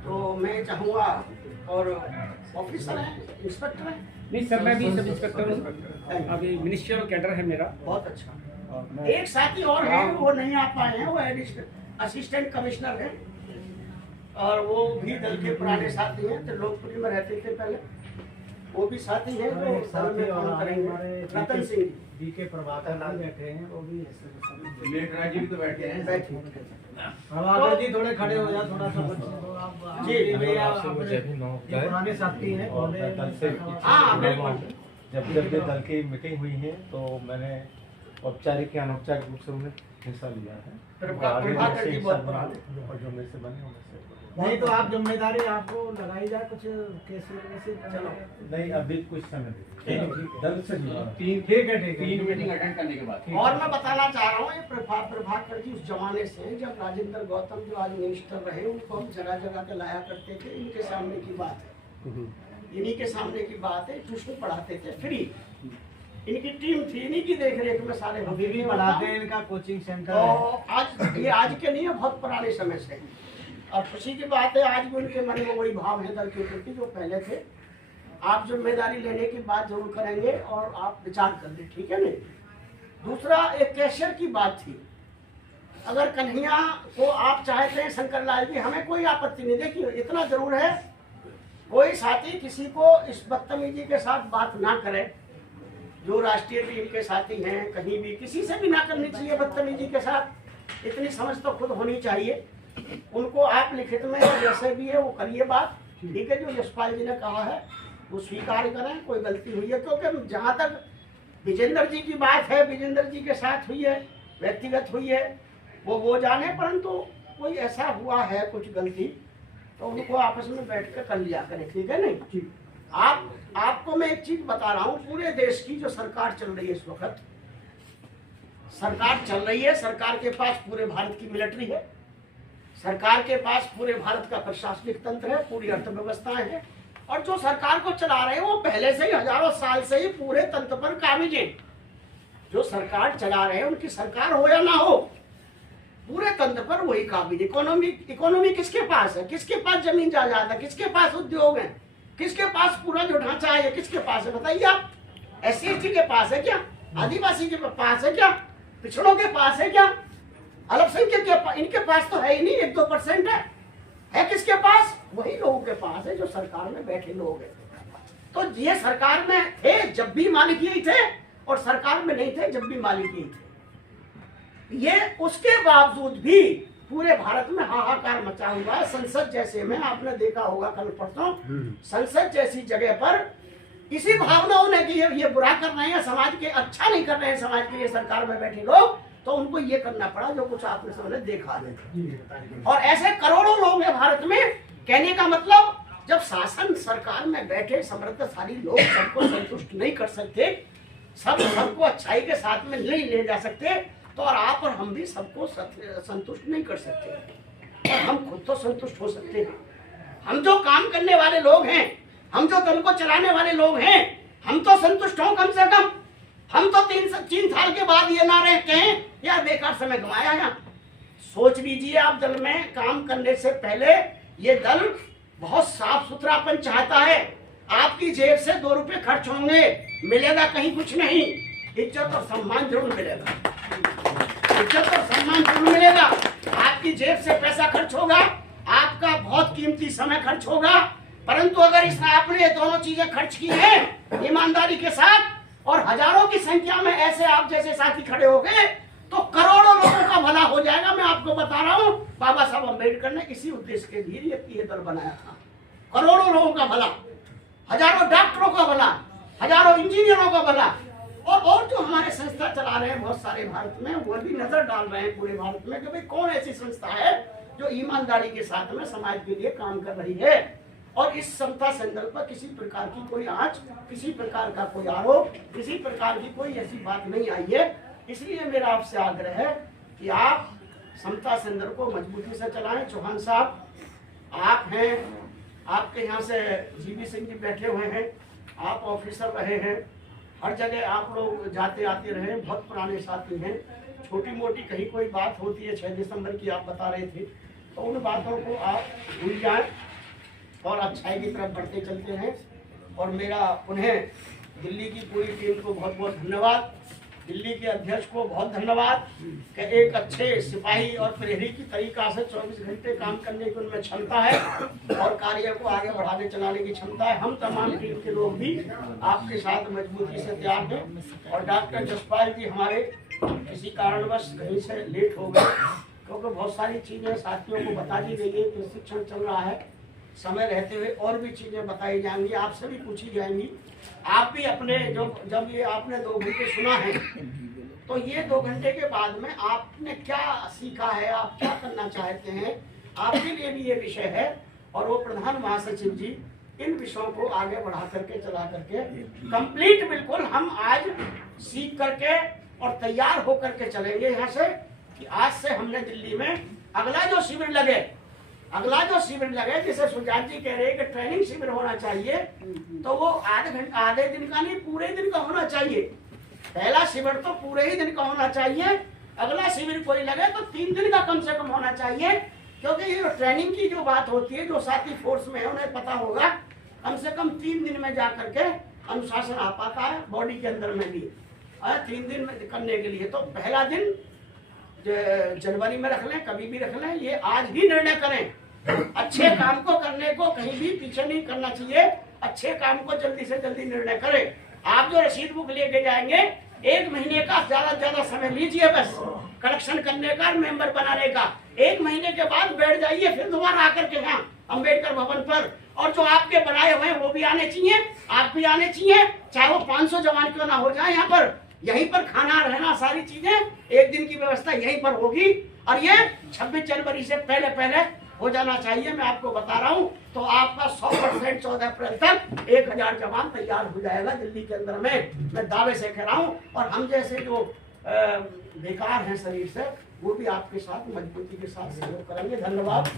तो मैं चाहूँगा, और ऑफिसर है, इंस्पेक्टर है? नहीं सर, मैं भी सब इंस्पेक्टर हूँ, अभी मिनिस्ट्रियल कैडर है मेरा। बहुत अच्छा। और मैं एक साथी और है, वो नहीं आ पाए हैं, वो असिस्टेंट कमिश्नर है और वो भी दल के पुराने साथी हैं, तो लोकपुरी में रहते थे पहले, वो भी साथी हैं जो दल में काम करेंगे। रतन सिंह जी के प्रभाकर लाल बैठे हैं, वो भी मेघराज जी भी तो बैठे हैं। बैठे। प्रभाकर जी थोड़े खड़े हो जाए, थोड़ा सा बच्चे तो आप जी, भैया अपने ये पुराने साथी हैं और मैं दल से हाँ, बिल्कुल। जब ये दल की मीटिंग हुई है तो मैंने औपचारिक या अनौपचारिक रूप से उन्हें हिस्सा लिया है। प्रभाकर जी बहुत पुराने। और जो मेरे से बने उनमें से नहीं तो आप जिम्मेदारी आपको लगाई जाए कुछ कैसे वैसे। चलो, नहीं, अभी कुछ समय दल से जुड़ा है। ठीक है 3 मीटिंग अटेंड करने के बाद और मैं बताना चाह रहा हूँ, ये प्रभाकर जी उस जमाने से हैं जब राजेंद्र गौतम जो आज मिनिस्टर रहे, उनको हम जगह जगह पे लाया करते थे। इनके सामने की बात है, इन्हीं के सामने की बात है। ट्यूशन पढ़ाते थे फ्री, इनकी टीम थी, इन्हीं की देख रेख में सारे अभी भी पढ़ाते हैं, इनका कोचिंग सेंटर तो है। आज के नहीं है, बहुत पुराने समय से। और खुशी की बात है, आज भी उनके मन में वही भाव है दल के प्रति जो पहले थे। आप जिम्मेदारी लेने की बात जरूर करेंगे और आप विचार कर लें, ठीक है नहीं? दूसरा, एक कैशियर की बात थी। अगर कन्हैया को आप चाहते हैं, शंकर लाल जी, हमें कोई आपत्ति नहीं। देखिए, इतना जरूर है, कोई साथी किसी को इस बदतमीजी के साथ बात ना करे। जो राष्ट्रीय टीम के साथी हैं, कहीं भी किसी से भी ना करनी चाहिए बदतमीजी के साथ। इतनी समझ तो खुद होनी चाहिए। उनको आप लिखित में जैसे भी है वो करिए बात, ठीक है? जो यशपाल जी ने कहा है वो स्वीकार करें, कोई गलती हुई है। क्योंकि जहाँ तक विजेंद्र जी की बात है, विजेंद्र जी के साथ हुई है, व्यक्तिगत हुई है, वो जाने, परंतु कोई ऐसा हुआ है कुछ गलती, तो उनको आपस में बैठ कर कर लिया करें, ठीक है नहीं? आपको मैं एक चीज बता रहा हूँ, पूरे देश की जो सरकार चल रही है इस वक्त, सरकार चल रही है, सरकार के पास पूरे भारत की मिलिट्री है, सरकार के पास पूरे भारत का प्रशासनिक तंत्र है, पूरी अर्थव्यवस्था है, और जो सरकार को चला रहे हैं वो पहले से ही हजारों साल से ही पूरे तंत्र पर काबिज है। जो सरकार चला रहे हैं, उनकी सरकार हो या ना हो, पूरे तंत्र पर वही काबिज। इकोनॉमी किसके पास है? किसके पास जमीन जायदाद है? किसके पास उद्योग है? किसके पास पूरा जो ढांचा है, किसके पास है बताइए आप? SC/ST के पास है क्या? आदिवासी के पास है क्या? पिछड़ों के पास है क्या? अल्पसंख्यक के पास? इनके पास तो है ही नहीं, 1-2% है किसके पास? वही लोगों के पास है जो सरकार में बैठे लोग हैं। तो ये सरकार में थे जब भी मालिक यही थे, और सरकार में नहीं थे जब भी मालिक यही थे। ये उसके बावजूद भी पूरे भारत में हाहाकार मचा हुआ है। संसद जैसे में आपने देखा होगा कल परसों, संसद जैसी जगह पर इसी भावनाओं ने कि ये बुरा कर रहे हैं समाज के, अच्छा नहीं कर रहे हैं समाज के लिए सरकार में बैठे लोग, तो उनको ये करना पड़ा जो कुछ आपने सबने देखा नहीं। और ऐसे करोड़ों लोग हैं भारत में। कहने का मतलब जब शासन सरकार में बैठे समृद्धशाली लोग सबको संतुष्ट नहीं कर सकते, सबको अच्छाई के साथ में नहीं ले जा सकते, तो और आप और हम भी सबको संतुष्ट नहीं कर सकते। और हम खुद तो संतुष्ट हो सकते हैं। हम जो काम करने वाले लोग हैं, हम जो दल को चलाने वाले लोग हैं, हम तो संतुष्ट हों कम से कम। हम तो 3 साल के बाद ये ना रहे कहें यार बेकार समय गंवाया है। सोच लीजिए आप, दल में काम करने से पहले ये दल बहुत साफ सुथरापन चाहता है। आपकी जेब से 2 रुपए खर्च होंगे, मिलेगा कहीं कुछ नहीं, इज्जत और सम्मान जरूर मिलेगा। इज्जत और सम्मान जरूर मिलेगा। आपकी जेब से पैसा खर्च होगा, आपका बहुत कीमती समय खर्च होगा, परंतु अगर इसमें आपने ये दोनों चीजें खर्च की हैं ईमानदारी के साथ, और हजारों की संख्या में ऐसे आप जैसे साथी खड़े हो गए, तो करोड़ों लोगों का भला हो जाएगा। मैं आपको बता रहा हूँ, बाबा साहब अम्बेडकर ने इसी उद्देश्य के लिए ये दल बनाया था। करोड़ों लोगों का भला, हजारों डॉक्टरों का भला, हजारों इंजीनियरों का भला, और जो हमारे संस्था चला रहे हैं बहुत सारे भारत में, वो भी नजर डाल रहे हैं पूरे भारत में कि भाई कौन ऐसी संस्था है जो ईमानदारी के साथ में समाज के लिए काम कर रही है। और इस समता संदर्भ पर किसी प्रकार की कोई आंच, किसी प्रकार का कोई आरोप, किसी प्रकार की कोई ऐसी बात नहीं आई है। इसलिए मेरा आपसे आग्रह है कि आप समता संदर्भ को मजबूती से चलाएं। चौहान साहब आप हैं, आपके यहाँ से जीवी सिंह जी बैठे हुए हैं, आप ऑफिसर रहे हैं, हर जगह आप लोग जाते आते रहे, बहुत पुराने साथी हैं। छोटी मोटी कहीं कोई बात होती है, 6 दिसंबर की आप बता रहे थे, तो उन बातों को आप भूल जाएं और अच्छाई की तरफ बढ़ते चलते हैं। और मेरा उन्हें दिल्ली की पूरी टीम को बहुत बहुत धन्यवाद, दिल्ली के अध्यक्ष को बहुत धन्यवाद कि एक अच्छे सिपाही और प्रहरी की तरीका से 24 घंटे काम करने की उनमें क्षमता है और कार्य को आगे बढ़ाने चलाने की क्षमता है। हम तमाम टीम के लोग भी आपके साथ मजबूती से तैयार हैं। और डॉक्टर जसपाल जी हमारे किसी कारणवश कहीं से लेट हो गए, क्योंकि बहुत सारी चीज़ें साथियों को बता दी गई है, प्रशिक्षण चल रहा है, समय रहते हुए और भी चीज़ें बताई जाएंगी, आपसे भी पूछी जाएंगी। आप भी अपने जब ये आपने 2 घंटे सुना है, तो ये 2 घंटे के बाद में आपने क्या सीखा है, आप क्या करना चाहते हैं, आपके लिए भी ये विषय है। और वो प्रधान महासचिव जी इन विषयों को आगे बढ़ा करके चला करके कंप्लीट बिल्कुल हम आज सीख करके और तैयार होकर के चलेंगे यहाँ से कि आज से हमने दिल्ली में अगला जो शिविर लगे, जैसे सुजात जी कह रहे हैं कि ट्रेनिंग शिविर होना चाहिए, तो वो आधे दिन का नहीं, पूरे दिन का होना चाहिए। पहला शिविर तो पूरे ही दिन का होना चाहिए, अगला शिविर कोई लगे तो 3 दिन का कम से कम होना चाहिए, क्योंकि ये ट्रेनिंग की जो बात होती है, जो साथी फोर्स में है उन्हें पता होगा कम से कम 3 दिन में जा करके अनुशासन आ पाता है बॉडी के अंदर में भी। 3 दिन में करने के लिए तो पहला दिन जनवरी में रख लें, कभी भी रख लें, ये आज ही निर्णय करें। अच्छे काम को करने को कहीं भी पीछे नहीं करना चाहिए, अच्छे काम को जल्दी से जल्दी निर्णय करें। आप जो रसीद बुक लेके जाएंगे, 1 महीने का ज्यादा से ज्यादा समय लीजिए, बस कलेक्शन करने का, मेंबर बनाने का। 1 महीने के बाद बैठ जाइए, फिर दोबारा आकर के यहाँ अम्बेडकर भवन पर, और जो आपके बनाए हुए हैं वो भी आने चाहिए, आप भी आने चाहिए, चाहे वो 500 जवान क्यों ना हो जाए। यहाँ पर यहीं पर खाना रहना सारी चीजें 1 दिन की व्यवस्था यहीं पर होगी, और ये 26 जनवरी से पहले हो जाना चाहिए। मैं आपको बता रहा हूँ, तो आपका 100% 14 अप्रैल तक 1000 जवान तैयार हो जाएगा दिल्ली के अंदर में, मैं दावे से कह रहा हूँ। और हम जैसे जो बेकार हैं शरीर से, वो भी आपके साथ मजबूती के साथ सहयोग करेंगे। धन्यवाद।